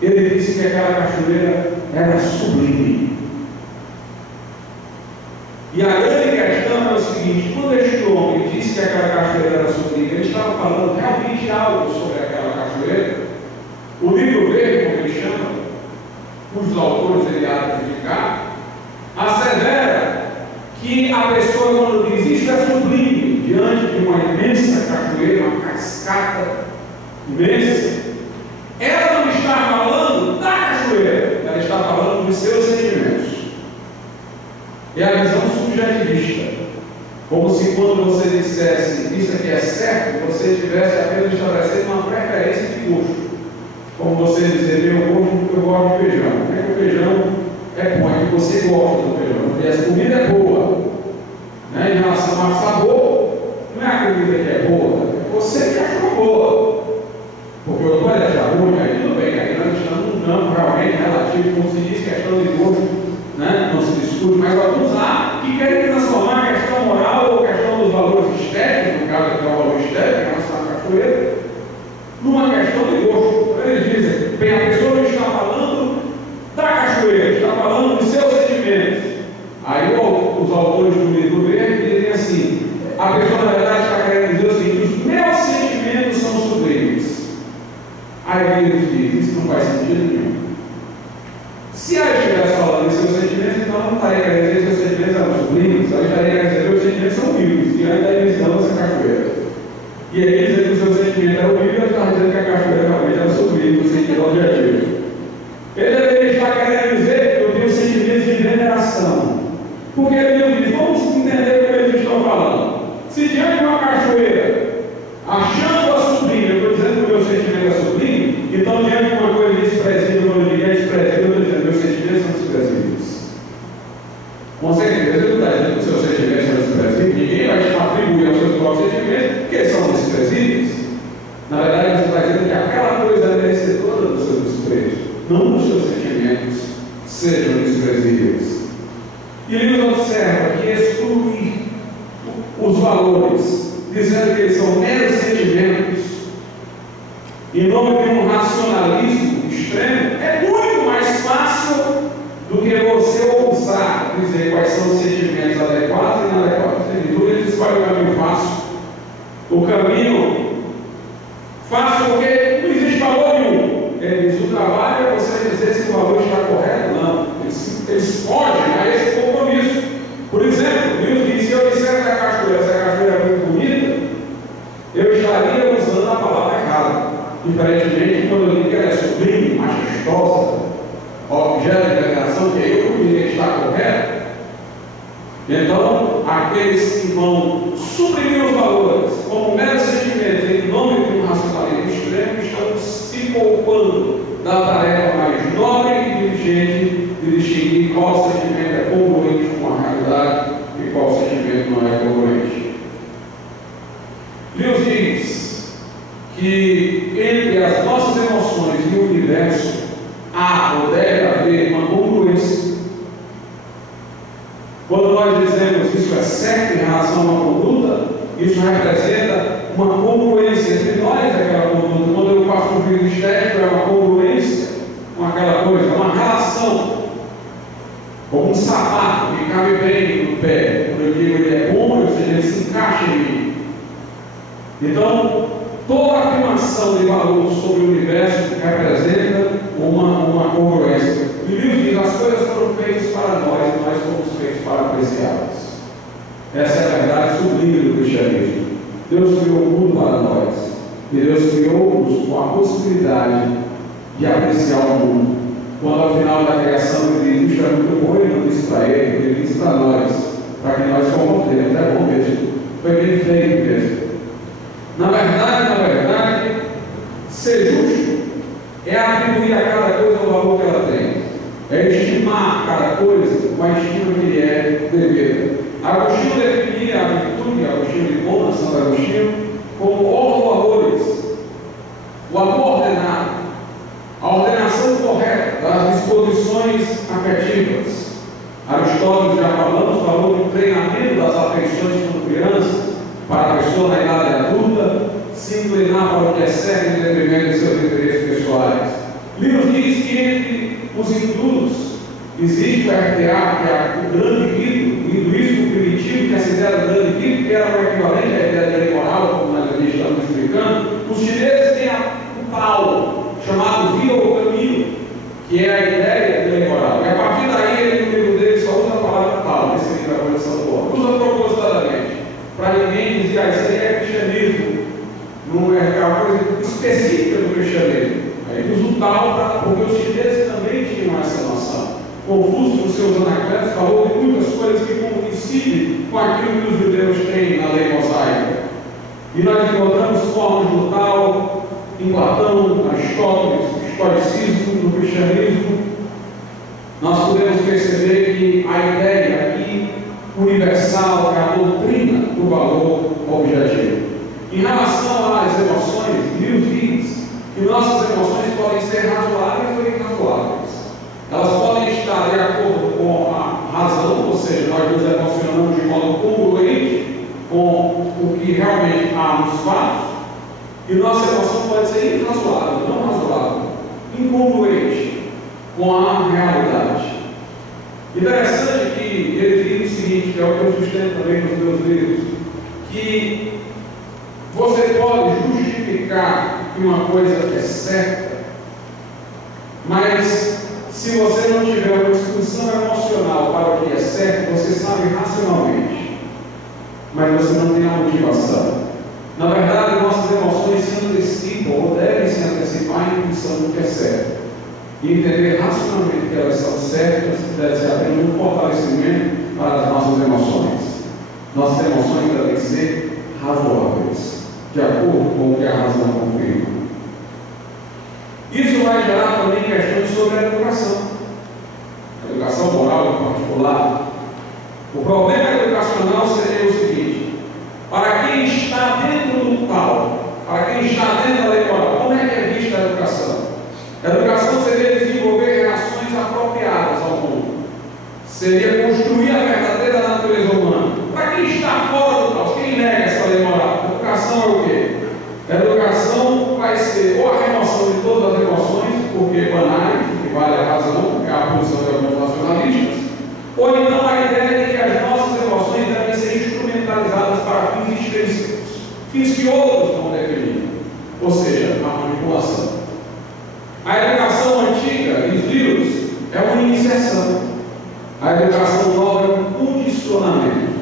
ele disse que aquela cachoeira era sublime. E a grande questão é o seguinte: quando este homem disse que aquela cachoeira era sublime, ele estava falando realmente algo sobre aquela cachoeira. O livro verde, como ele chama, cujos autores ele há de criticar, assevera que a pessoa, quando diz isto é sublime, diante de uma imensa cachoeira, uma cascata imensa, ela não está falando da cachoeira, ela está falando dos seus sentimentos. É a visão subjetivista, como se quando você dissesse isso aqui é certo, você estivesse apenas estabelecendo uma preferência de gosto. Como você dizer, meu gosto, eu gosto de feijão. Não é que o feijão é bom, é que você gosta do feijão. E a comida é boa. Né? Em relação ao sabor, não é a comida que é boa, é você que achou boa. Porque eu não vai achar ruim, aí tudo bem, aí nós estamos num campo realmente relativo, como se diz, questão de gosto, né? Não se discute, mas alguns lá que querem transformar a questão moral ou a questão dos valores estéticos, no caso aqui é o valor estético, em relação à cachoeira, numa questão de gosto. Eles dizem, bem, a pessoa não está falando da cachoeira, está falando dos seus sentimentos. Aí os autores do livro verde dizem assim, a pessoa na verdade está querendo dizer o seguinte: os meus sentimentos são sublimes. Aí eles dizem, isso não faz sentido nenhum. Se ela estivesse falando dos seus sentimentos, então não estaria querendo dizer que seus sentimentos eram sublimes, ela estaria querendo dizer que os sentimentos são vivos, e aí daí visão dessa cachoeira. E aí dizer que o seu sentimento era horrível, ela estava dizendo que a cachoeira realmente era sublime, no sentido objetivo. Ele deveria estar querendo dizer que eu tenho sentimentos de veneração. Porque ele diz, vamos entender o que eles estão falando. Se diante de uma cachoeira, achando-a sublime, eu estou dizendo que o meu sentimento é sublime, então diante de uma coisa desprezível, quando ninguém é desprezível, eu estou dizendo que meus sentimentos são desprezíveis. Com certeza, ele não está dizendo que os seus sentimentos são desprezíveis, ninguém vai atribuir aos seus próprios sentimentos que eles são desprezíveis. Na verdade, você está dizendo que aquela coisa é merecedora do seu desprezo, não os seus sentimentos sejam desprezíveis. E ele nos observa que excluir os valores, dizendo que eles são meros sentimentos, em nome de um racionalismo extremo, é muito mais fácil do que você ousar dizer quais são os sentimentos adequados e inadequados. Ele escolhe o caminho fácil. O caminho fácil porque não existe valor nenhum. Ele diz, o trabalho é você dizer se o valor está correto ou não. Eles fogem a esse compromisso. Por exemplo, Deus disse, se eu disser que a cachoeira é muito bonita, eu estaria usando a palavra errada. Diferentemente, quando eu digo que ela é sublime, majestosa, objeto de veneração, que eu diria que está correto. Então, aqueles que vão suprimir os valores como meros sentimentos em nome de um racionalismo extremo estão se poupando da tarefa mais nobre e diligente de distinguir qual sentimento é congruente com a realidade e qual sentimento não é congruente. Deus diz que entre as nossas emoções e o universo há ou deve haver uma congruência. Quando nós dizemos isso é certo em relação a uma conduta, isso representa uma congruência entre nós e aquela conduta. Quando eu faço um juízo estético, é uma congruência com aquela coisa, é uma relação. Como um sapato que cabe bem no pé. Quando eu digo ele é bom, ou seja, ele se encaixa em mim. Então, Toda afirmação de valor sobre o universo representa uma congruência. E Deus diz: as coisas foram feitas para nós, nós fomos feitos para apreciá-las. Essa é a verdade sublime do cristianismo. Deus criou o mundo para nós, e Deus criou-nos com a possibilidade de apreciar o mundo. Quando ao final da criação ele diz: isto é muito bom, ele não disse para ele disse para nós, para que nós concordemos. É bom mesmo, foi bem feito mesmo. Na verdade, ser justo é atribuir a cada coisa o valor que ela tem, é estimar cada coisa com a estima que lhe é devida. Agostinho definia a virtude, Agostinho de Hipona, Santo Agostinho, como ordo-valores, o amor ordenado, a ordenação correta das disposições afetivas. Aristóteles, já falou do treinamento das afeições quando crianças, para a pessoa na idade adulta se inclinar para o que é certo em detrimento de seus interesses pessoais. Livros diz que entre os hindus existe o RTA, que é o grande rito, o hinduísmo primitivo, que é a ideia do grande rito, que era o equivalente à ideia de lei moral, como nós estamos explicando. Os chineses têm o Tao, chamado Via ou Caminho, que é a ideia de lei moral. E a partir daí, ele, no livro dele, só usa a palavra Tao, nesse livro da Convenção do Homem. Usa propositadamente, para ninguém dizer: isso aí é cristianismo, não é uma coisa específica do cristianismo. Aí usa o Tao, porque os chineses também tinham essa noção. Confúcio, nos seus anacletos, falou de muitas coisas que coincidem com aquilo que os judeus têm na lei mosaica. E nós encontramos formas do Tao em Platão, Aristóteles, estoicismo, no cristianismo. Nós podemos perceber que a ideia aqui universal é a doutrina do valor objetivo. Em relação às emoções, Deus diz que nossas emoções podem ser razoáveis ou irrazoáveis. Elas podem estar de acordo com a razão, ou seja, nós nos emocionamos de modo congruente com o que realmente há nos fatos, e nossa emoção pode ser irrazoável, não razoável, incongruente com a realidade. Interessante que ele diz o seguinte, que é o que eu sustento também nos meus livros, que você pode justificar que uma coisa é certa, mas se você não tiver uma discussão emocional para o que é certo, você sabe racionalmente, mas você não tem a motivação. Na verdade, nossas emoções se antecipam ou devem se antecipar à intuição do que é certo. E entender racionalmente que elas são certas deve ser apenas um fortalecimento para as nossas emoções. Nossas emoções devem ser razoáveis, de acordo com o que a razão confirma. Isso vai gerar também questões sobre a educação moral em particular. O problema educacional seria o seguinte: para quem está dentro do tal, para quem está dentro da lei moral, como é que é vista a educação? A educação seria desenvolver relações apropriadas ao mundo, seria construir a verdadeira natureza humana. Para quem está fora do caos, quem nega essa lei moral? A educação é o quê? A educação vai ser ou a remoção de todas as emoções, porque banais, que vale a razão, que é a posição de alguns nacionalistas, ou então a ideia de que as nossas emoções devem ser instrumentalizadas para fins extrínsecos, fins que outros vão definir, ou seja, a manipulação. A educação antiga, diz Lewis, é uma iniciação. A educação nova é um condicionamento.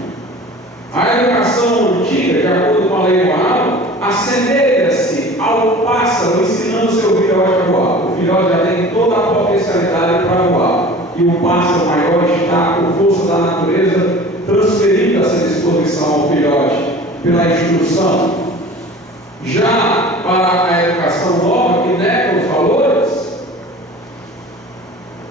A educação antiga, de acordo com a lei moral, assemelha-se ao pássaro ensinando seu filhote a voar. O filhote já tem toda a potencialidade para voar. E o pássaro maior está, por força da natureza, transferindo essa disposição ao filhote pela instrução. Já para a educação nova, que nega os valores,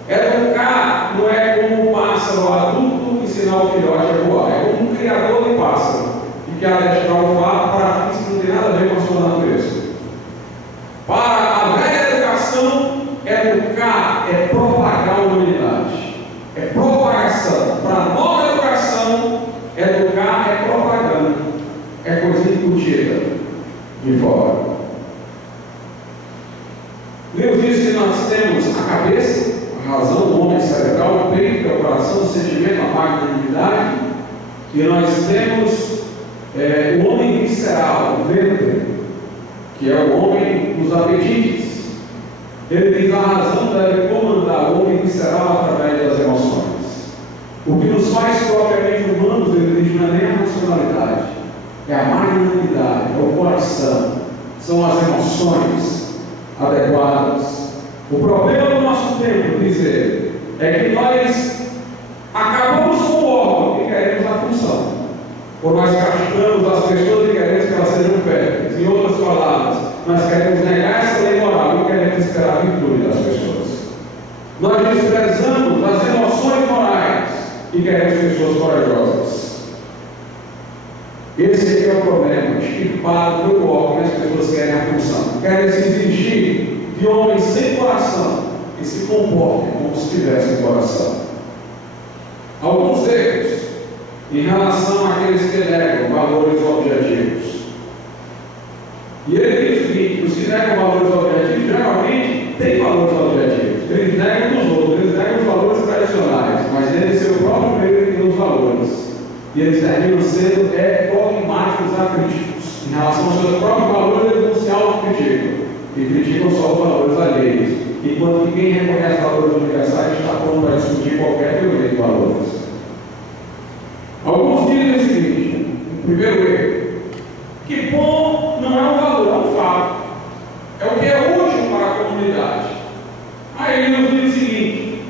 educar não é como um pássaro adulto ensinar o filhote a voar, é como um criador de pássaro, que quer adestrar o fato para fins que não tem nada a ver com a sua natureza. Para a velha educação, educar é propagar a humanidade, é propagação. Para a nova educação, educar é propaganda, é coisa incutida de fora. Deus diz que nós temos a cabeça, a razão, o homem cerebral, o peito, o coração, o sentimento, a magnanimidade, e nós temos o homem visceral, o ventre, que é o homem dos apetites. Ele diz: a razão deve comandar o homem visceral através das emoções. O que nos faz propriamente humanos, ele diz, não é nem a racionalidade, é a magnanimidade, é o coração, são as emoções adequadas. O problema do nosso tempo, diz ele, é que nós acabamos com o órgão e queremos a função. Ou nós castramos as pessoas e queremos que elas sejam férteis. Em outras palavras, nós queremos negar essa lei moral e queremos esperar a virtude das pessoas. Nós desprezamos as emoções morais e queremos pessoas corajosas. Esse aqui é o problema, estipado pelo órgão, que as pessoas querem a função. Querem se exigir de homens sem coração que se comportem como se tivessem coração. Alguns erros em relação àqueles que negam valores objetivos. E ele diz o seguinte: os que negam valores objetivos geralmente têm valores objetivos. Eles negam dos outros, eles negam os valores tradicionais, mas devem ser o próprio meio que os valores. E eles terminam sendo dogmáticos acríticos. Em relação aos seus próprios valores, eles não se autocriticam e criticam só os valores alheios. Enquanto que quem reconhece valores universais está pronto para discutir qualquer teoria de valores. Alguns dizem o seguinte: o primeiro erro, que bom não é um valor, é um fato, é o que é útil para a comunidade. Aí ele nos diz o seguinte: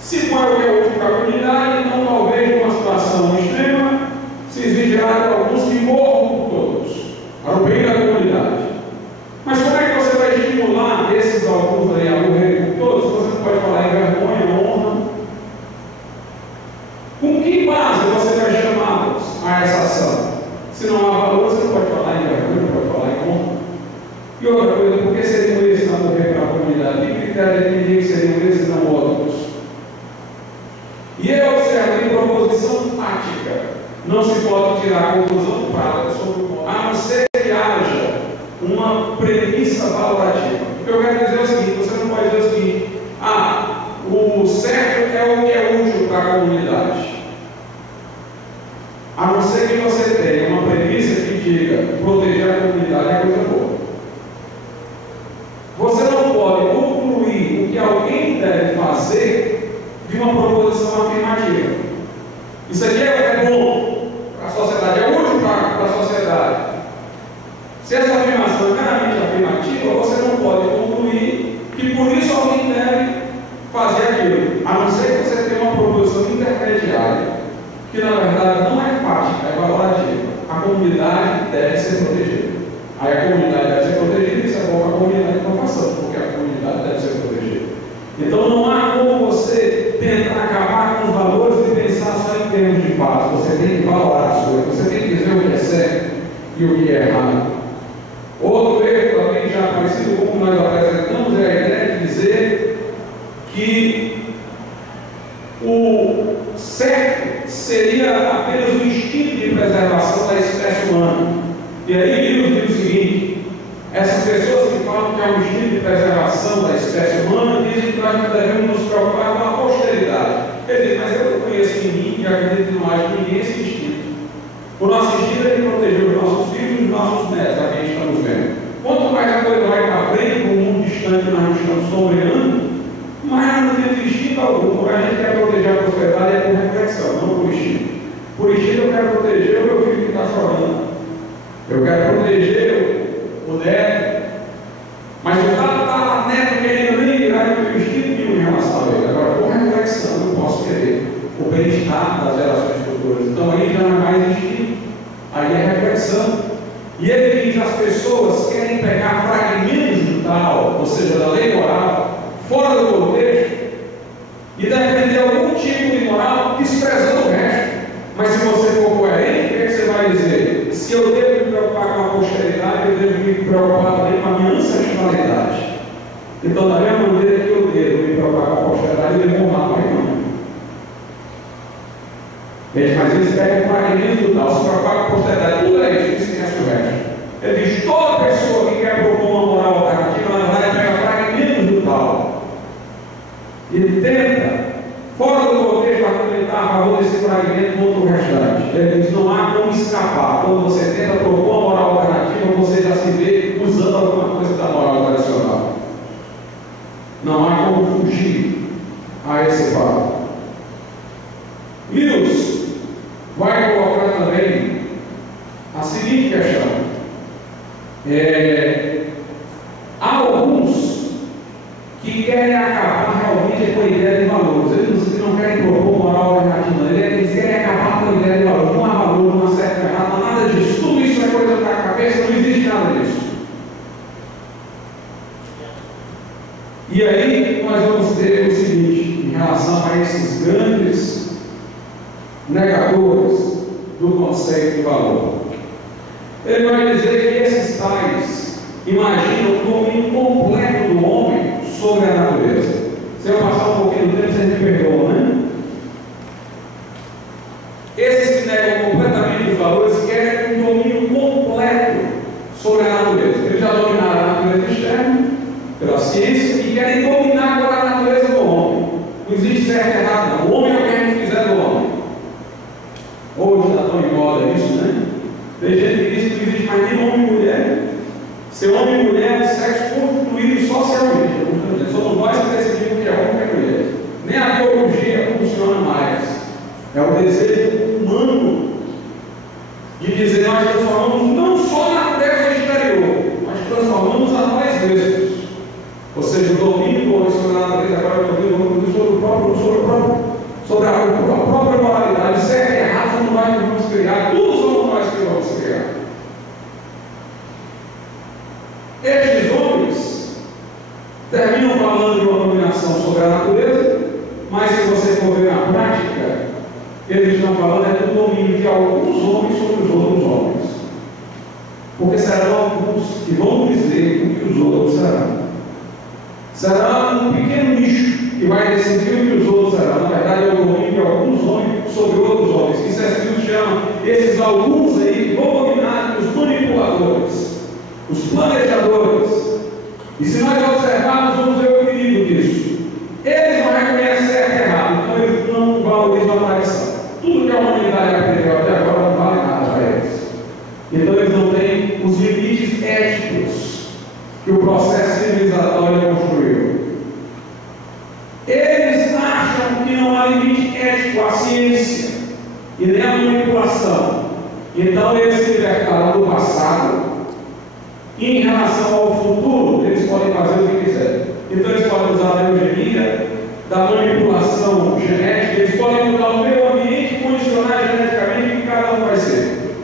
se for o que é útil para a comunidade, então talvez numa situação extrema se exigirá de alguns que morram por todos, para o bem da comunidade. Mas como é que você vai estimular esses alguns aí a morrerem por todos? Você não pode falar em vergonha, honra. Com que base você vai chamá-los a essa ação? Se não há valor, você não pode falar em vergonha, não pode falar em honra. E outra coisa, por que seriam esses a morrer para a comunidade? Que critério definiria que seriam esses e não outros? E ele observa em proposição fática. Não se pode tirar a conclusão prática sobre o modo, a não ser que haja uma premissa valorativa. O que eu quero dizer é o seguinte: você não pode dizer o seguinte: o certo é o que é útil para a comunidade. A não ser que você tenha uma premissa que diga proteger a comunidade é coisa boa. Você não pode concluir o que alguém deve fazer de uma proposição afirmativa. Isso aqui é bom para a sociedade, é útil para a sociedade. Se essa afirmação é meramente afirmativa, você não pode concluir que por isso alguém deve fazer aquilo, a não ser que você tenha uma proposição intermediária, que na verdade não é fática, é valorativa. A comunidade deve ser protegida. Aí a comunidade deve ser protegida, isso é bom para a comunidade que não façamos, porque a comunidade deve ser protegida. Então não há como você tentar acabar com os valores e pensar só em termos de fato. Você tem que valorar as coisas, você tem que dizer o que é certo e o que é errado. Outro erro também já parecido com o que nós apresentamos é a ideia de dizer que o certo seria apenas o instinto de preservação da espécie humana. E aí ele nos diz o seguinte: essas pessoas que falam que é um instinto de preservação da espécie humana dizem que nós não devemos nos preocupar com a posteridade. Ele diz: mas eu não conheço ninguém e acredito que não haja ninguém esse instinto. O nosso instinto é de proteger os nossos filhos e os nossos netos, a quem estamos vendo. Quanto mais a coisa vai para frente, com o mundo distante que nós estamos sombreando, mas não tem instinto algum. Porque a gente quer proteger a prosperidade é por reflexão, não por instinto. Por instinto eu quero proteger o meu filho que está chorando. Eu quero proteger o neto. Mas o neto querendo nem virar, eu tenho instinto nenhum em relação a ele. Agora, por reflexão, eu posso querer o bem-estar das gerações futuras. Então aí já não é mais instinto, aí é reflexão. E ele diz: as pessoas querem pegar fragmentos do tal, ou seja, da lei moral, fora do contexto, e defender algum tipo de moral, desprezando o resto. Mas se você for coerente, o que é que você vai dizer? Se eu devo me preocupar com a posteridade, eu devo me preocupar também com a minha ancestralidade. Então, da mesma maneira que eu devo me preocupar com a posteridade, eu devo honrar com a irmã. Mas eles pegam fragmentos do tal, se preocupar com a posteridade, tudo é isso, esquece o resto. Ele diz: toda pessoa que quer propor uma moral alternativa, na verdade, pega fragmentos do tal. E tenta, fora do contexto, argumentar a favor desse fragmento contra o restante. Ele diz: não há como escapar. Quando você tenta propor uma moral alternativa, você já se vê Há alguns que querem acabar realmente com a ideia de valores. Eles não querem propor moral alternativa, eles querem acabar com a ideia de valores. Não há valor, não há certo, não há nada disso. Tudo isso é coisa da cabeça, não existe nada disso. E aí nós vamos ter o seguinte, em relação a esses grandes negadores do conceito de valor. Ele vai dizer que esses tais imaginam o domínio completo do homem sobre a natureza. Se eu passar um pouquinho do tempo, vocês me perdoam, né? Esses que negam completamente os valores querem um domínio completo sobre a natureza. Eles já dominaram a natureza externa pela ciência e querem dominar agora a natureza do homem. Não existe certo e errado, não. O homem é o que a gente fizer do homem. Hoje está tão em moda isso, né? Tem gente que diz que não existe mais nem homem e mulher. Ser homem e mulher é um sexo constituído socialmente. Somos nós que decidimos o que é homem e mulher. Nem a biologia funciona mais. É o desejo humano de dizer nós transformamos não só a natureza exterior, mas transformamos a nós mesmos. Ou seja, o domínio do homem sobre a natureza agora é o domínio sobre a própria moralidade. Certo e errado somos nós que vamos criar. Tudo somos nós que vamos criar. Estes homens terminam falando de uma dominação sobre a natureza, mas se você for ver na prática, eles estão falando do domínio de alguns homens sobre os outros homens. Porque serão alguns que vão dizer o que os outros serão. Será um pequeno nicho que vai decidir o que os outros serão. Na verdade, é o domínio de alguns homens sobre outros homens. Isso se chama, esses alguns aí que vão dominar os manipuladores, os planejadores. E se nós observarmos, vamos ver o perigo disso. Eles não reconhecem certo e errado, então eles não valorizam a tradição. Tudo que a humanidade aprendeu até agora não vale nada para eles. Então eles não têm os limites éticos que o processo civilizatório construiu. Eles acham que não há limite ético à ciência e nem à manipulação. Então eles se libertaram do passado e em relação ao futuro eles podem fazer o que quiserem. Então eles podem usar a eugenia, da manipulação genética, eles podem mudar o meio ambiente e condicionar geneticamente o que cada um vai ser.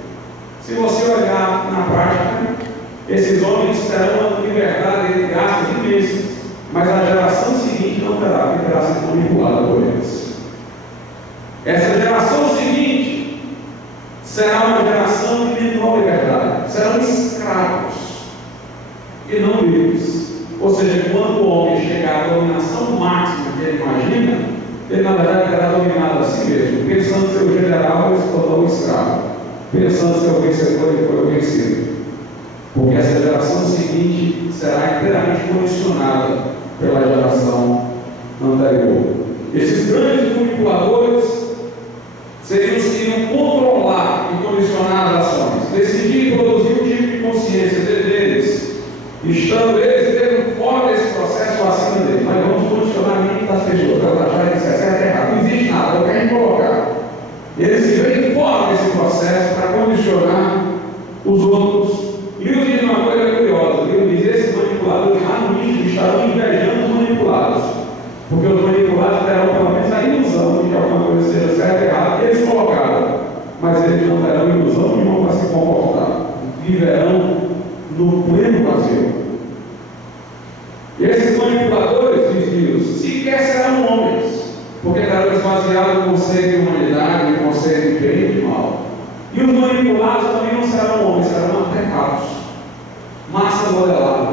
Se você olhar na prática, esses homens terão uma liberdade de gastos imensas, mas a geração seguinte não terá, porque terá sido manipulada por eles. Essa geração seguinte será uma geração de menor liberdade, serão escravos e não livres. Ou seja, quando o homem chegar à dominação máxima que ele imagina, ele na verdade terá dominado a si mesmo. Pensando ser o general, ele se tornou um escravo. Pensando ser o vencedor, ele foi o vencido. Porque essa geração seguinte será inteiramente condicionada pela geração anterior. Esses grandes manipuladores seriam os que iriam controlar e condicionar as ações, decidir e produzir um tipo de consciência deles, estando eles mesmo fora desse processo ou acima deles. Nós vamos condicionar a mente das pessoas para acharem que isso é certo e errado. Não existe nada, é o que a gente colocar. Eles se veem fora desse processo para condicionar os outros. E eu digo uma coisa curiosa, eu diz esses manipuladores lá no nicho estarão invejando os manipulados, porque os manipulados terão pelo menos a ilusão de que alguma coisa seja certa e errada, eles colocaram, mas eles não terão ilusão nenhuma para se comportar, viverão no pleno vazio. E esses manipuladores, diz Deus, sequer serão homens, porque terão esvaziado o conceito de humanidade, o conceito de bem e de mal. E os manipulados também não serão homens, serão artefatos, massa modelada,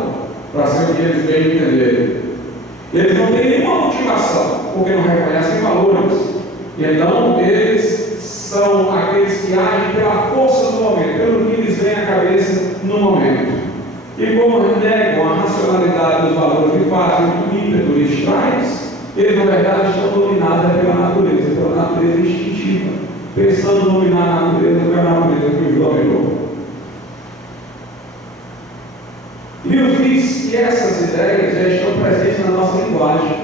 para ser o que eles bem entenderem. Eles não têm nenhuma motivação, porque não reconhecem valores. E então eles são aqueles que agem pela força do momento, pelo que lhes vem à cabeça no momento. E como negam a racionalidade dos valores e fazem o que o ímpeto lhes traz, eles na verdade estão dominados pela natureza instintiva, pensando dominar a natureza, não é a natureza que os dominou. E os diz que essas ideias já estão presentes na nossa linguagem,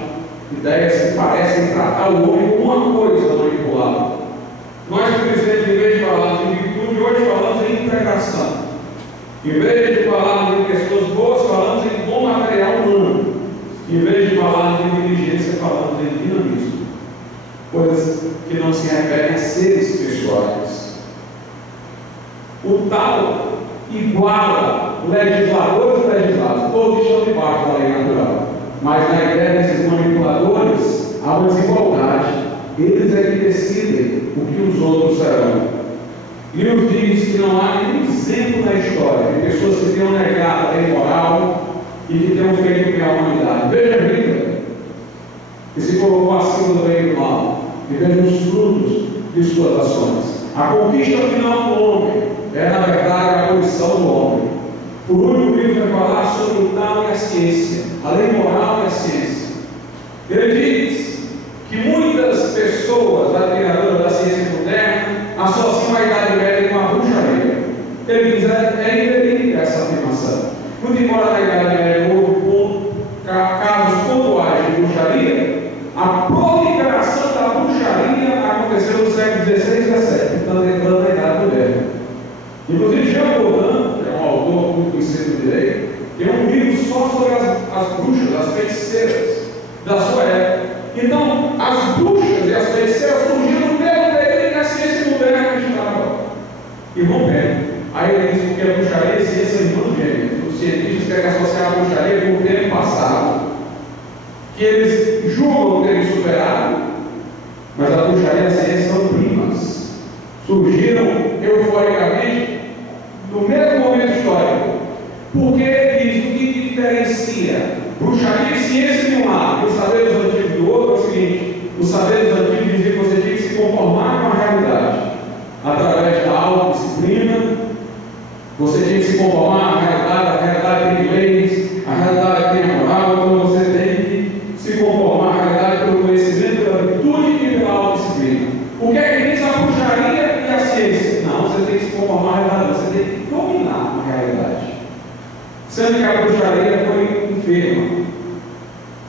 ideias que parecem tratar o homem como uma coisa manipulada. Nós, por exemplo, em vez de falar de virtude, hoje falamos em integração. Em vez de falarmos em pessoas boas, falamos em bom material humano. Em vez de falarmos em inteligência, falamos em dinamismo. Coisas que não se referem a seres pessoais. O tal iguala legisladores e legislados. Todos estão debaixo da lei natural. Mas na ideia desses manipuladores, há uma desigualdade. Eles é que decidem o que os outros serão. E nos diz que não há nenhum exemplo na história de pessoas que tenham negado a lei moral e que tenham feito bem à humanidade. Veja Hitler, que se colocou acima do bem e do mal, e veja os frutos de suas ações. A conquista final do homem é, na verdade, a abolição do homem. O único livro vai falar sobre o tal e a ciência, a lei moral e a ciência. Ele diz que muitas pessoas admiradoras da ciência moderna associam a Idade Média com a bruxaria. Ele diz é inverídica essa afirmação. Muito embora na Idade Média houve casos pontuais de bruxaria, a proliferação da bruxaria aconteceu no século XVI e XVII, portanto entrando na Idade Moderna. Inclusive Jean Baudin, que é um autor muito conhecido do direito, tem um livro só sobre as bruxas, as feiticeiras da sua época. Então, as bruxas e as feiticeiras surgiram no mesmo período que a ciência moderna estava irrompendo. Aí ele diz que a bruxaria e a ciência são irmãos gêmeos. Os cientistas querem associar a bruxaria com o tempo passado, que eles julgam terem superado, mas a bruxaria e a ciência são primas. Surgiram euforicamente no mesmo momento histórico. Porque ele diz o que diferencia bruxaria e ciência de um lado, e os saberes antigos do outro é o seguinte: os saberes antigos diziam que você tinha que se conformar com a realidade, através da autodisciplina, você tinha que se conformar com a realidade tem leis, a realidade tem a moral, então você tem que se conformar com a realidade pelo conhecimento, pela virtude e pela autodisciplina. O que é que diz a bruxaria e a ciência? Não, você tem que se conformar com a realidade, você tem que dominar a realidade. Sendo que a bruxaria foi enferma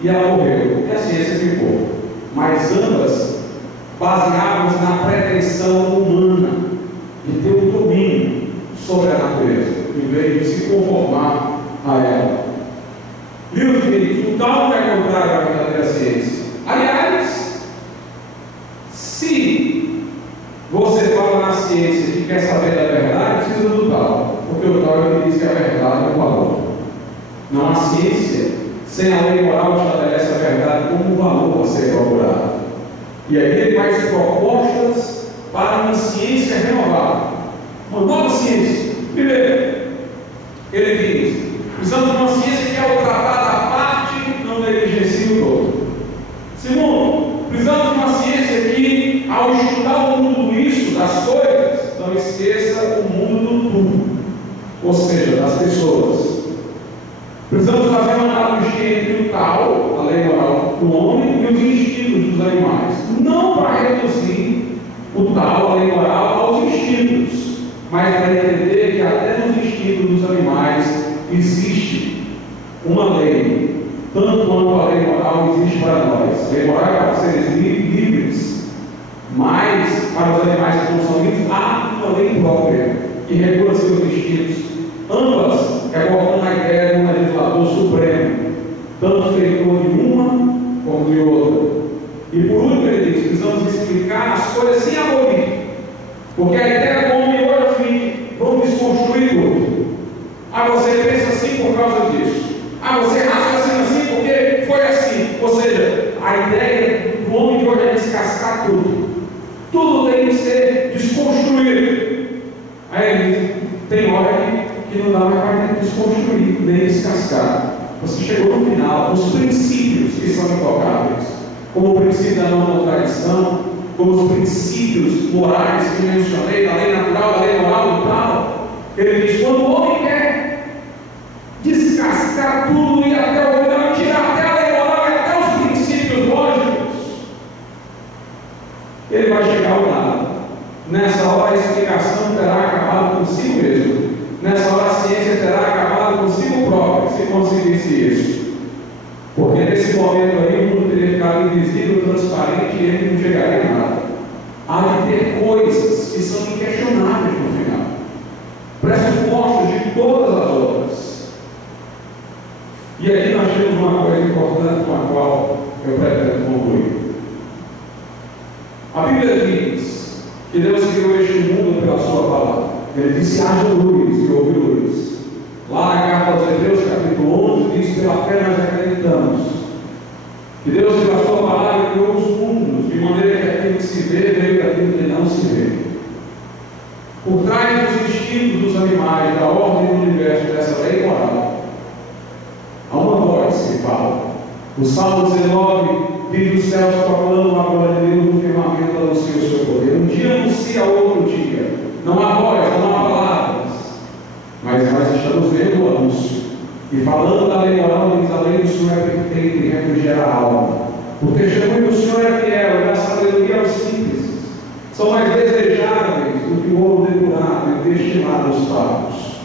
e ela morreu, e a ciência ficou. Mas ambas baseavam-se na pretensão humana de ter um domínio sobre a natureza, em vez de se conformar a ela. Meus queridos, o tal é contrário à verdadeira ciência. Aliás, se você fala na ciência que quer saber da verdade, precisa do tal, porque o tal é que diz que a verdade é o valor. Não há ciência sem a lei moral que estabelece a verdade como um valor a ser procurado. E aí ele faz propostas para uma ciência renovada, uma nova ciência. Primeiro, ele diz: precisamos de uma ciência que, ao tratar da parte, não negligencie o todo. Segundo, precisamos de uma ciência que, ao estudar o mundo do isso, das coisas, não esqueça o mundo do tudo, ou seja, das pessoas. Precisamos fazer uma analogia entre o tal, a lei moral do homem, e os instintos dos animais. Não para reduzir o tal, a lei moral, aos instintos, mas para entender que até nos instintos dos animais existe uma lei, tanto quanto a lei moral existe para nós. A lei moral é para seres livres, mas para os animais que não são livres, há uma lei própria que regula seus instintos. Ambas recolocam a ideia de um legislador supremo, tanto feitor de uma como de outra. E por último ele diz: precisamos explicar as coisas sem abolir, porque a ideia do homem hoje é assim: vamos desconstruir tudo. Ah, você pensa assim por causa disso. Ah, você raciocina assim porque foi assim. Ou seja, a ideia do homem de hoje é descascar tudo. Tudo tem que ser desconstruído. Aí ele diz: tem hora que não dá mais para desconstruir, nem descascar. Você chegou no final, os princípios que são intocáveis, como o princípio da não contradição, como os princípios morais que mencionei, da lei natural, da lei moral e tal. Ele diz: quando o homem quer descascar tudo e até o final, tirar até a lei moral e até os princípios lógicos, ele vai chegar ao nada. Nessa hora a explicação terá acabado consigo mesmo. Nessa hora a ciência terá acabado consigo própria, se conseguisse isso. Porque nesse momento aí o mundo teria ficado invisível, transparente, e ele não chegaria a nada. Há de ter coisas que são inquestionáveis no final. Pressupostos de todas as outras. E aqui nós temos uma coisa importante com a qual eu pretendo concluir. A Bíblia diz que Deus criou este mundo pela sua palavra. Ele disse: haja luz, e houve luz. Lá na carta aos Hebreus, capítulo 11, diz: pela fé nós acreditamos que Deus, pela sua palavra, criou os mundos, de maneira que aquilo que se vê veio daquilo que não se vê. Por trás dos instintos dos animais, da ordem do universo, dessa lei moral, há uma voz que fala. O Salmo 19 diz: os céus proclamam a glória de Deus, no firmamento anuncia o seu poder. Um dia anuncia outro dia. Não há voz, não há palavras, mas nós estamos vendo o anúncio. E falando da lei moral, diz: a lei do Senhor é perfeita e refrigera a alma. O testemunho do Senhor é fiel, e dá sabedoria aos simples. São mais desejáveis do que o ouro depurado e destinado aos sábios.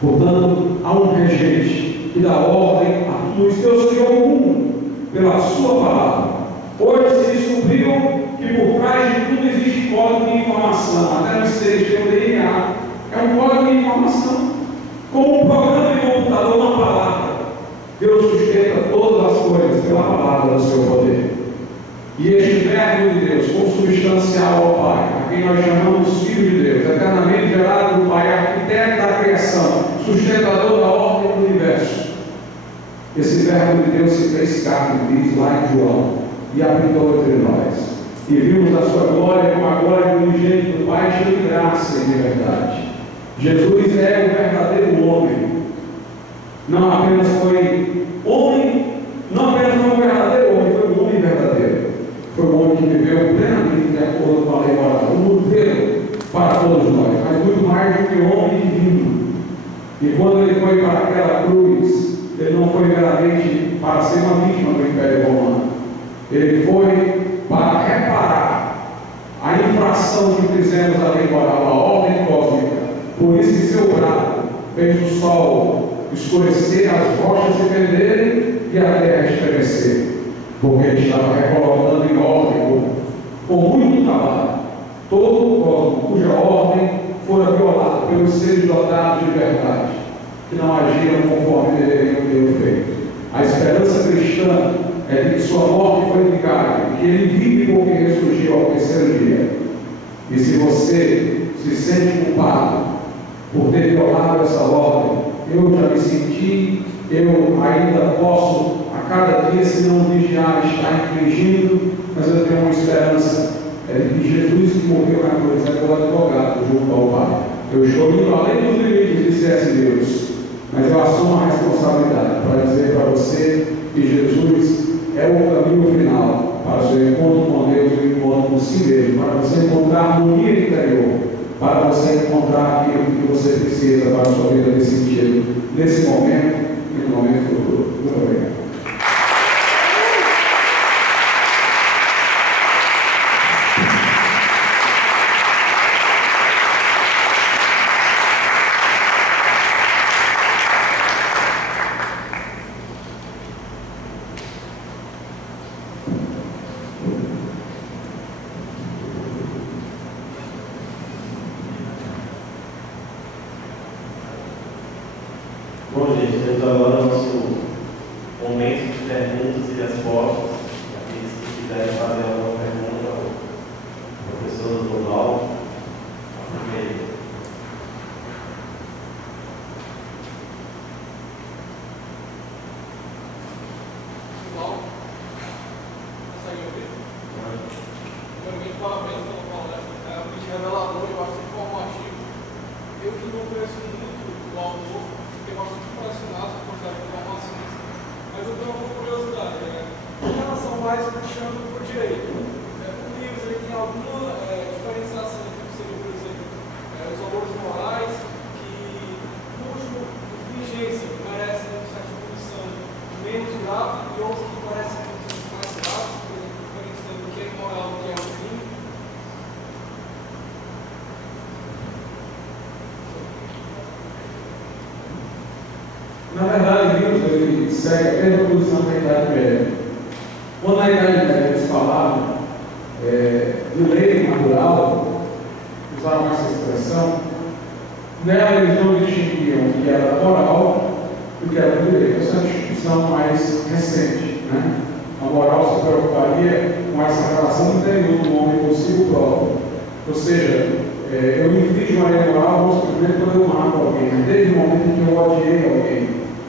Portanto, há um regente que dá ordem a tudo. Deus criou o mundo pela sua palavra. Hoje se descobriu que por trás de tudo existe código de informação. Até nos seres que é o DNA. É um código de informação. Como um programa de computador, uma palavra. Deus sustenta todas as coisas pela palavra do seu poder. E este verbo de Deus, consubstancial ao Pai, a quem nós chamamos Filho de Deus, eternamente gerado do Pai, arquiteto da criação, sustentador da ordem do universo. Esse verbo de Deus se fez carne, diz lá em João, e habitou entre nós. E vimos a sua glória como a glória do unigênito do Pai, cheio de graça e de verdade. Jesus é o verdadeiro homem. Não apenas foi homem, não apenas foi um verdadeiro homem, foi um homem verdadeiro. Foi um homem que viveu plenamente de acordo com a lei moral, um modelo para todos nós, mas muito mais do que homem divino. E quando ele foi para aquela cruz, ele não foi meramente para ser uma vítima do Império Romano. Ele foi para reparar a infração que fizemos à lei moral, a ordem cósmica. Por isso que seu braço fez o sol escurecer, as rochas se perderem e a terra estremecer. Porque ele estava recolocando em ordem, com muito trabalho, todo o cosmos, cuja ordem fora violada pelos seres dotados de verdade, que não agiram conforme deveriam ter feito. A esperança cristã é de que sua morte foi eficaz, que ele vive porque ressurgiu ao terceiro dia. E se você se sente culpado por ter violado essa ordem, eu já me senti, eu ainda posso, a cada dia, se não vigiar, estar infringindo, mas eu tenho uma esperança, é de que Jesus que morreu na cruz é o advogado junto ao Pai. Eu estou indo além dos limites de C.S. Lewis, mas eu assumo a responsabilidade para dizer para você que Jesus é o caminho final para o seu encontro com Deus e o encontro com si mesmo, para você encontrar harmonia interior, para você encontrar aquilo que você precisa para a sua vida nesse sentido, nesse momento e no momento futuro. Muito obrigado. Bom, gente, temos agora o nosso momento de perguntas e respostas. Aqueles que quiserem fazer alguma pergunta ao professor Ronaldo, aproveita. Pessoal, consegue ouvir? Primeiramente, parabéns pela palestra. É um vídeo revelador, eu acho informativo. Eu que não conheço muito o autor, fiquei bastante impressionado com a quantidade de informações, mas eu tenho uma curiosidade. Em relação mais puxando para o direito, o livro ele tem alguma diferenciação entre o que seria, por exemplo, os valores morais, que, cujo vigência merece uma certa punição menos grave e outros que merecem punições mais graves, por exemplo, diferenciando o que é imoral do que é um crime. Na verdade, Deus ele segue a mesma posição da Idade Média. Quando na Idade Média eles falavam de lei natural, usavam essa expressão, Nela eles não distinguiam o que era moral e o que era direito. Essa é uma distinção mais recente. Né? A moral se preocuparia com essa relação interior do homem consigo próprio. Ou seja, eu me inflijo uma lei moral, vamos simplesmente quando eu mato alguém. Desde o momento em que eu odiei alguém,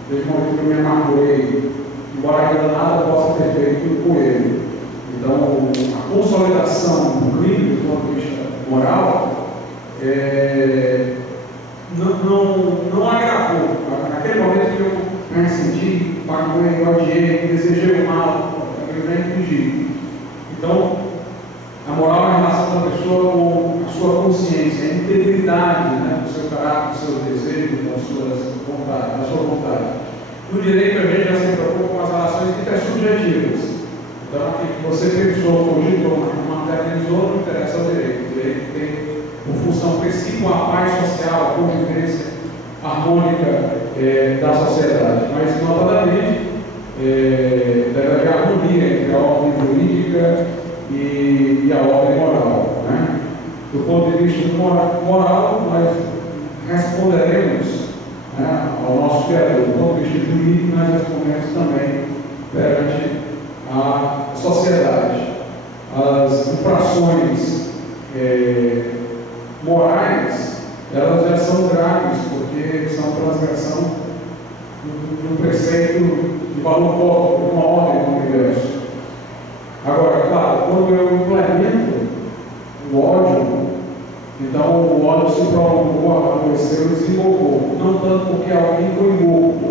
desde o momento em que eu me amargurei, embora ainda nada possa ter feito com ele. Então, a consolidação do crime do ponto de vista moral não agravou. Naquele momento que eu me senti, eu odiei, desejei o mal, eu nem infligi. Então, a moral é a relação da pessoa com a sua consciência, a integridade, né, do seu caráter, dos seus desejos, da sua vontade. No direito, a gente já se preocupa com as relações intersubjetivas. Então, aqui que você pensou, cogitou, materializou, não interessa ao direito. O direito tem por função principal a paz social, a convivência harmônica da sociedade. Mas, notadamente, deve haver harmonia entre a ordem jurídica e a ordem moral. Né? Do ponto de vista moral, nós responderemos, né, ao nosso Criador. Do ponto de vista jurídico, nós respondemos também perante a sociedade. As infrações morais, elas já são graves, porque são transgressão de um preceito de valor cósmico, de uma ordem do universo. Agora, claro, quando eu implemento o ódio, então o ódio se prolongou, amadureceu e desenvolveu. Não tanto porque alguém foi morto,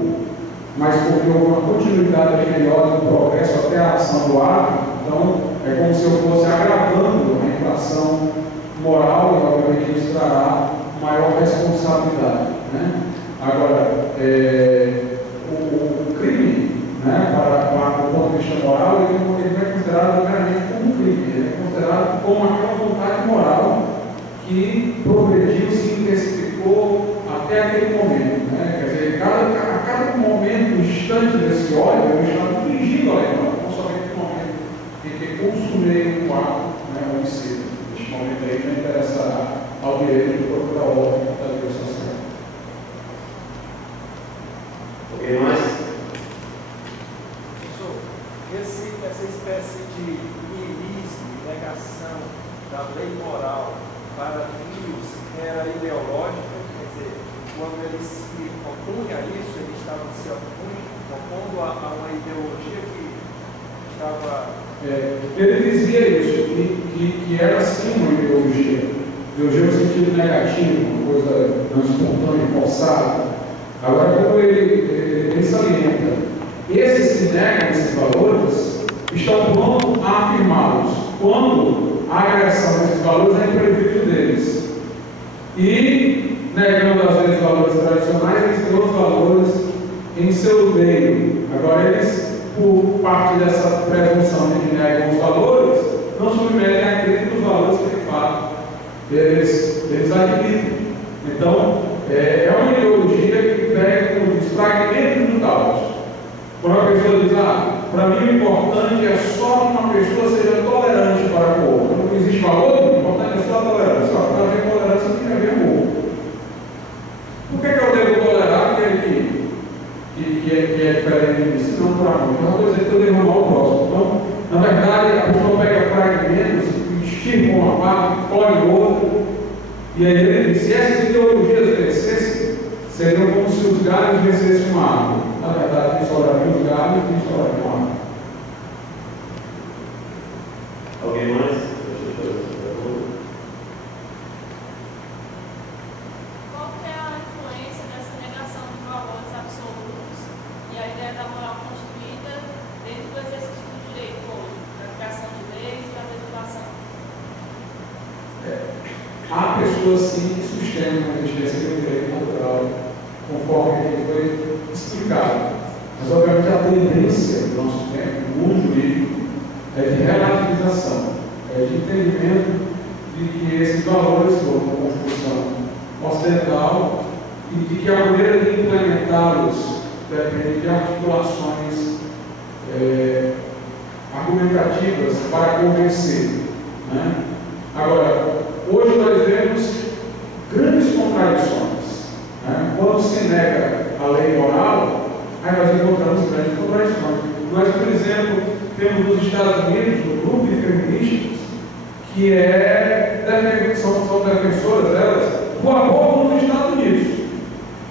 mas porque houve uma continuidade daquele ódio do progresso até a ação do ato. Então, é como se eu fosse agravando a infração moral e, obviamente, isso trará maior responsabilidade. Né? Agora, o crime, né, para o ponto de vista moral, ele não é considerado meramente como um crime, ele é considerado como aquela vontade moral que progrediu, se intensificou até aquele momento. Né? Quer dizer, a cada momento, instante desse ódio, eu estava infligindo a lei moral, não somente no momento em que consumei um ato, né, homicídio. Neste momento aí não interessará ao direito de procurar ordem da lei social. Alguém mais? Professor, essa espécie de niilismo, negação da lei moral para Deus era ideológica, quer dizer, quando ele se opunha a isso, ele estava se opondo a uma ideologia que estava... Ele dizia isso, que era sim uma ideologia no sentido negativo, uma coisa não espontânea, forçada. Agora, como ele salienta, esses que negam esses valores estão prontos a afirmá-los quando a agressão desses valores é em prejuízo deles. E, negando às vezes valores tradicionais, eles têm outros valores em seu meio. Agora, eles, por parte dessa presunção de que negam os valores, não submetem a crítica dos valores que, de fato, eles admitem. Então, é uma ideologia que pega os fragmentos do caos. Quando a pessoa diz, para mim o importante é só que uma pessoa seja tolerante para o outro. Não existe valor, o importante é só a tolerância. Para ter tolerância tem que haver amor. Por que eu devo tolerar aquele que é diferente de mim? Se não por amor. Então, eu vou dizer que eu devo amar o próximo. Então, na verdade, a pessoa pega fragmentos, estirpa uma parte, colhe outra. E aí ele diz, se essas ideologias crescessem, seriam como se os galhos vencessem uma árvore. Na verdade, quem sobraria os galhos e quem sobraria uma árvore. Alguém mais? Qual que é a influência dessa negação de valores absolutos e a ideia da moral construída dentro do exercício do direito hoje, da criação de leis e da legislação? Há pessoas sim que sustentam a existência do direito natural, conforme ele foi explicado. Mas, obviamente, a tendência do nosso tempo, no mundo jurídico, é de relativização, é de entendimento de que esses valores foram uma construção ocidental e de que a maneira de implementá-los depende de articulações argumentativas para convencer. Né? Agora, hoje nós vemos grandes contradições se nega a lei moral, aí nós encontramos grandes contradições. Nós, por exemplo, temos nos Estados Unidos um grupo de feministas que são defensoras delas do aborto nos Estados Unidos.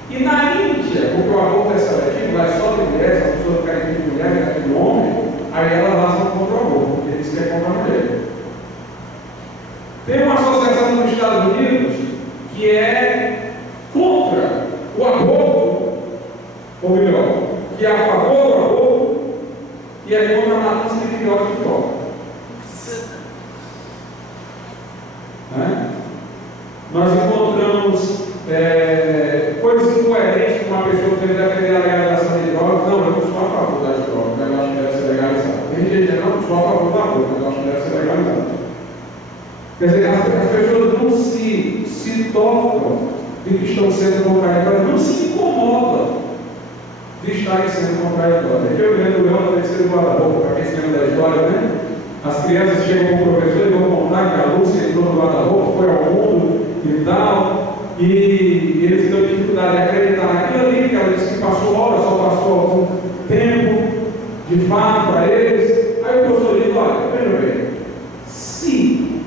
E na Índia, porque o aborto é seletivo, lá é só de mulheres, as pessoas não querem filho de mulher, querem filho de homem, aí elas lançam contra o aborto, porque eles querem contra a mulher. Tem uma associação nos Estados Unidos que é contra o aborto, ou melhor, que é a favor do aborto e é contra a matança de filhotes de fora. Nós encontramos coisas incoerentes com uma pessoa que defender a legalização de drogas. Não, eu não sou a favor das drogas, mas eu acho que deve ser legalizado. Tem gente que diz, não, eu sou a favor do aborto, mas eu acho que deve ser legalizado. Quer dizer, as pessoas não se tocam de que estão sendo contraditórias, não se incomodam de estarem sendo contraditórias. Eu lembro do Leão da terceira guarda-roupa, para quem se lembra da história, né? As crianças chegam com o professor e vão contar que a Lúcia entrou no guarda-roupa, foi ao mundo e tal, e eles têm dificuldade de acreditar naquilo ali, que ela disse que passou horas, só passou algum tempo de fato para eles. Aí o professor diz, olha, veja bem, se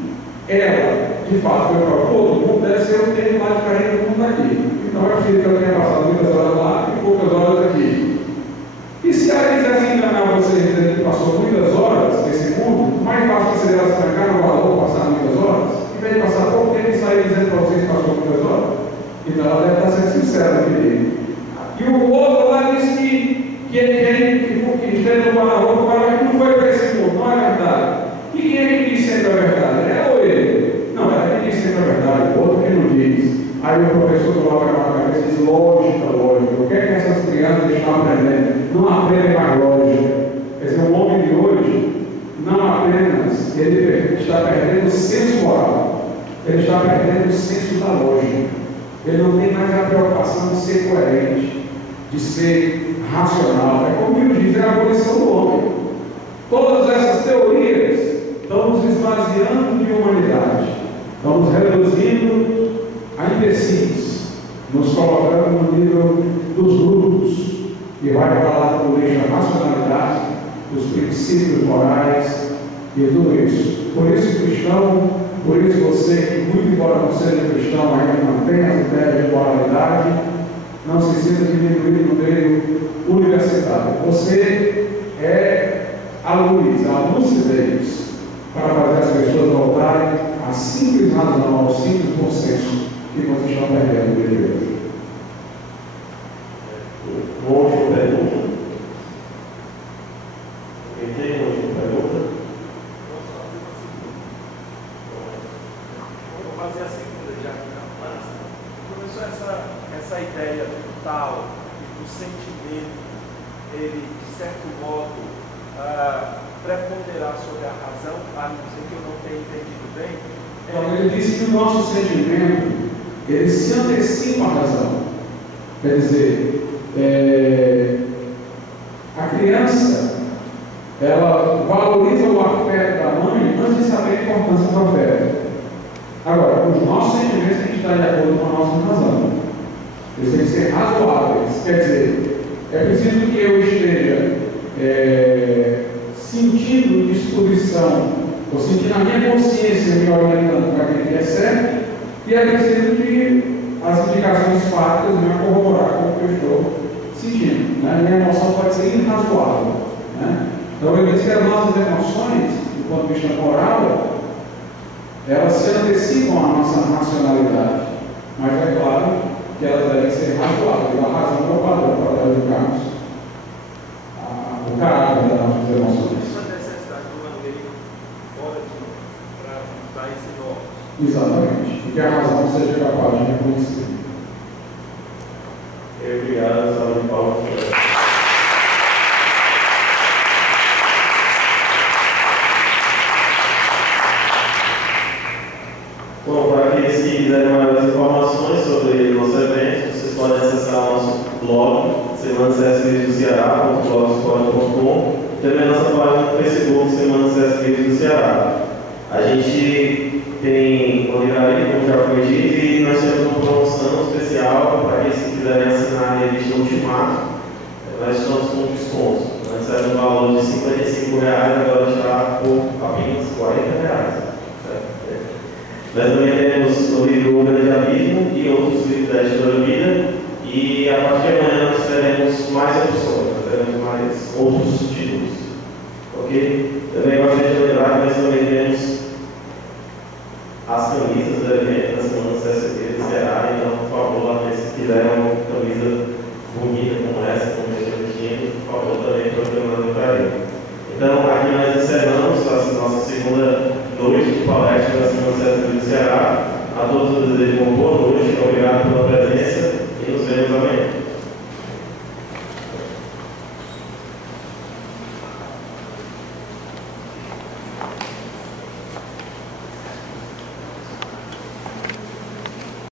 ela de fato foi para todo mundo, deve ser um tempo lá diferente do mundo aqui. Então é possível que ela tenha passado muitas horas lá e poucas horas aqui. E se ela quisesse enganar vocês dizendo que passou muitas horas nesse mundo, mais fácil seria ela se trancar no valor, passar muitas horas, em vez de passar pouco tempo e sair dizendo para vocês que passou muitas horas. Então ela deve estar sendo sincera naquele. E o outro lá disse que esteve no guarda-roupa, mas não foi para esse mundo, não é verdade. E quem é que diz sempre a verdade? Ela ou ele? Não, ela que diz sempre a verdade, o outro que não diz. Aí o professor coloca na cabeça e diz, lógica. O que é que essas crianças estão aprendendo? Não aprendem mais lógica. Quer dizer, o homem de hoje, não apenas, ele está perdendo o senso moral, ele está perdendo o senso da lógica. Ele não tem mais a preocupação de ser coerente, de ser racional. É como Deus diz, é a abolição do homem. Todas essas teorias estão nos esvaziando de humanidade, estão nos reduzindo a imbecis, nos colocando no nível dos grupos, e vai para lá do lixo a racionalidade, os princípios morais e tudo isso. Por isso, cristão, por isso você que, muito embora não seja cristão, ainda mantém as ideias de moralidade, não se sinta diminuído no meio universitário. Você é a luz, a lucidez, para fazer as pessoas voltarem à simples razão, ao simples bom senso que vocês estão perdendo no dia de hoje. Uma última pergunta. Quem tem uma última pergunta? Vou fazer a segunda já aqui na praça. Professor, essa ideia do tal, do sentimento, ele, de certo modo, preponderar sobre a razão, a não ser que eu não tenha entendido bem. Então, ele disse que o nosso sentimento, ele se antecipa à razão. Quer dizer, a criança, ela valoriza o afeto da mãe antes de saber a importância do afeto. Agora, os nossos sentimentos têm que estar de acordo com a nossa razão. Eles têm que ser razoáveis. Quer dizer, é preciso que eu esteja sentindo disposição, ou sentindo a minha consciência me orientando para aquilo que é certo, e é preciso que as indicações fáticas venham corroborar com o que eu estou sentindo. Né? Minha emoção pode ser irrazoável. Né? Então, eu disse que as nossas emoções, do ponto de vista moral, elas se antecipam à nossa racionalidade, mas é claro que elas devem ser razoáveis. A razão é o padrão para educarmos o caráter das nossas emoções. Isso é necessidade de uma lei fora para dar esse norte. Exatamente, porque a razão seja capaz de reconhecer. Obrigado, salve de palmas. Bom, para aqueles que quiserem maiores informações sobre o nosso evento, vocês podem acessar o nosso blog, Semana CS Livre do Ceará.blogspot.com, e também a nossa página no Facebook, Semana CS Livre do Ceará. A gente tem uma livraria, como já foi dito, e nós temos uma promoção especial para aqueles que quiserem acessar Nós também temos o livro O Grande Abismo e outros livros da Editora Vida. E a partir de amanhã nós teremos mais opções, nós teremos mais outros títulos. Ok? Também gostaria de lembrar que nós também temos as camisas do evento da Semana CSP do Ceará. Então, por favor, se quiser uma camisa bonita como essa, como esse vestido, por favor, também procurando para ele. Então, aqui nós encerramos a nossa segunda noite de palestra da Semana CSP do Ceará. A todos eu desejo uma boa noite.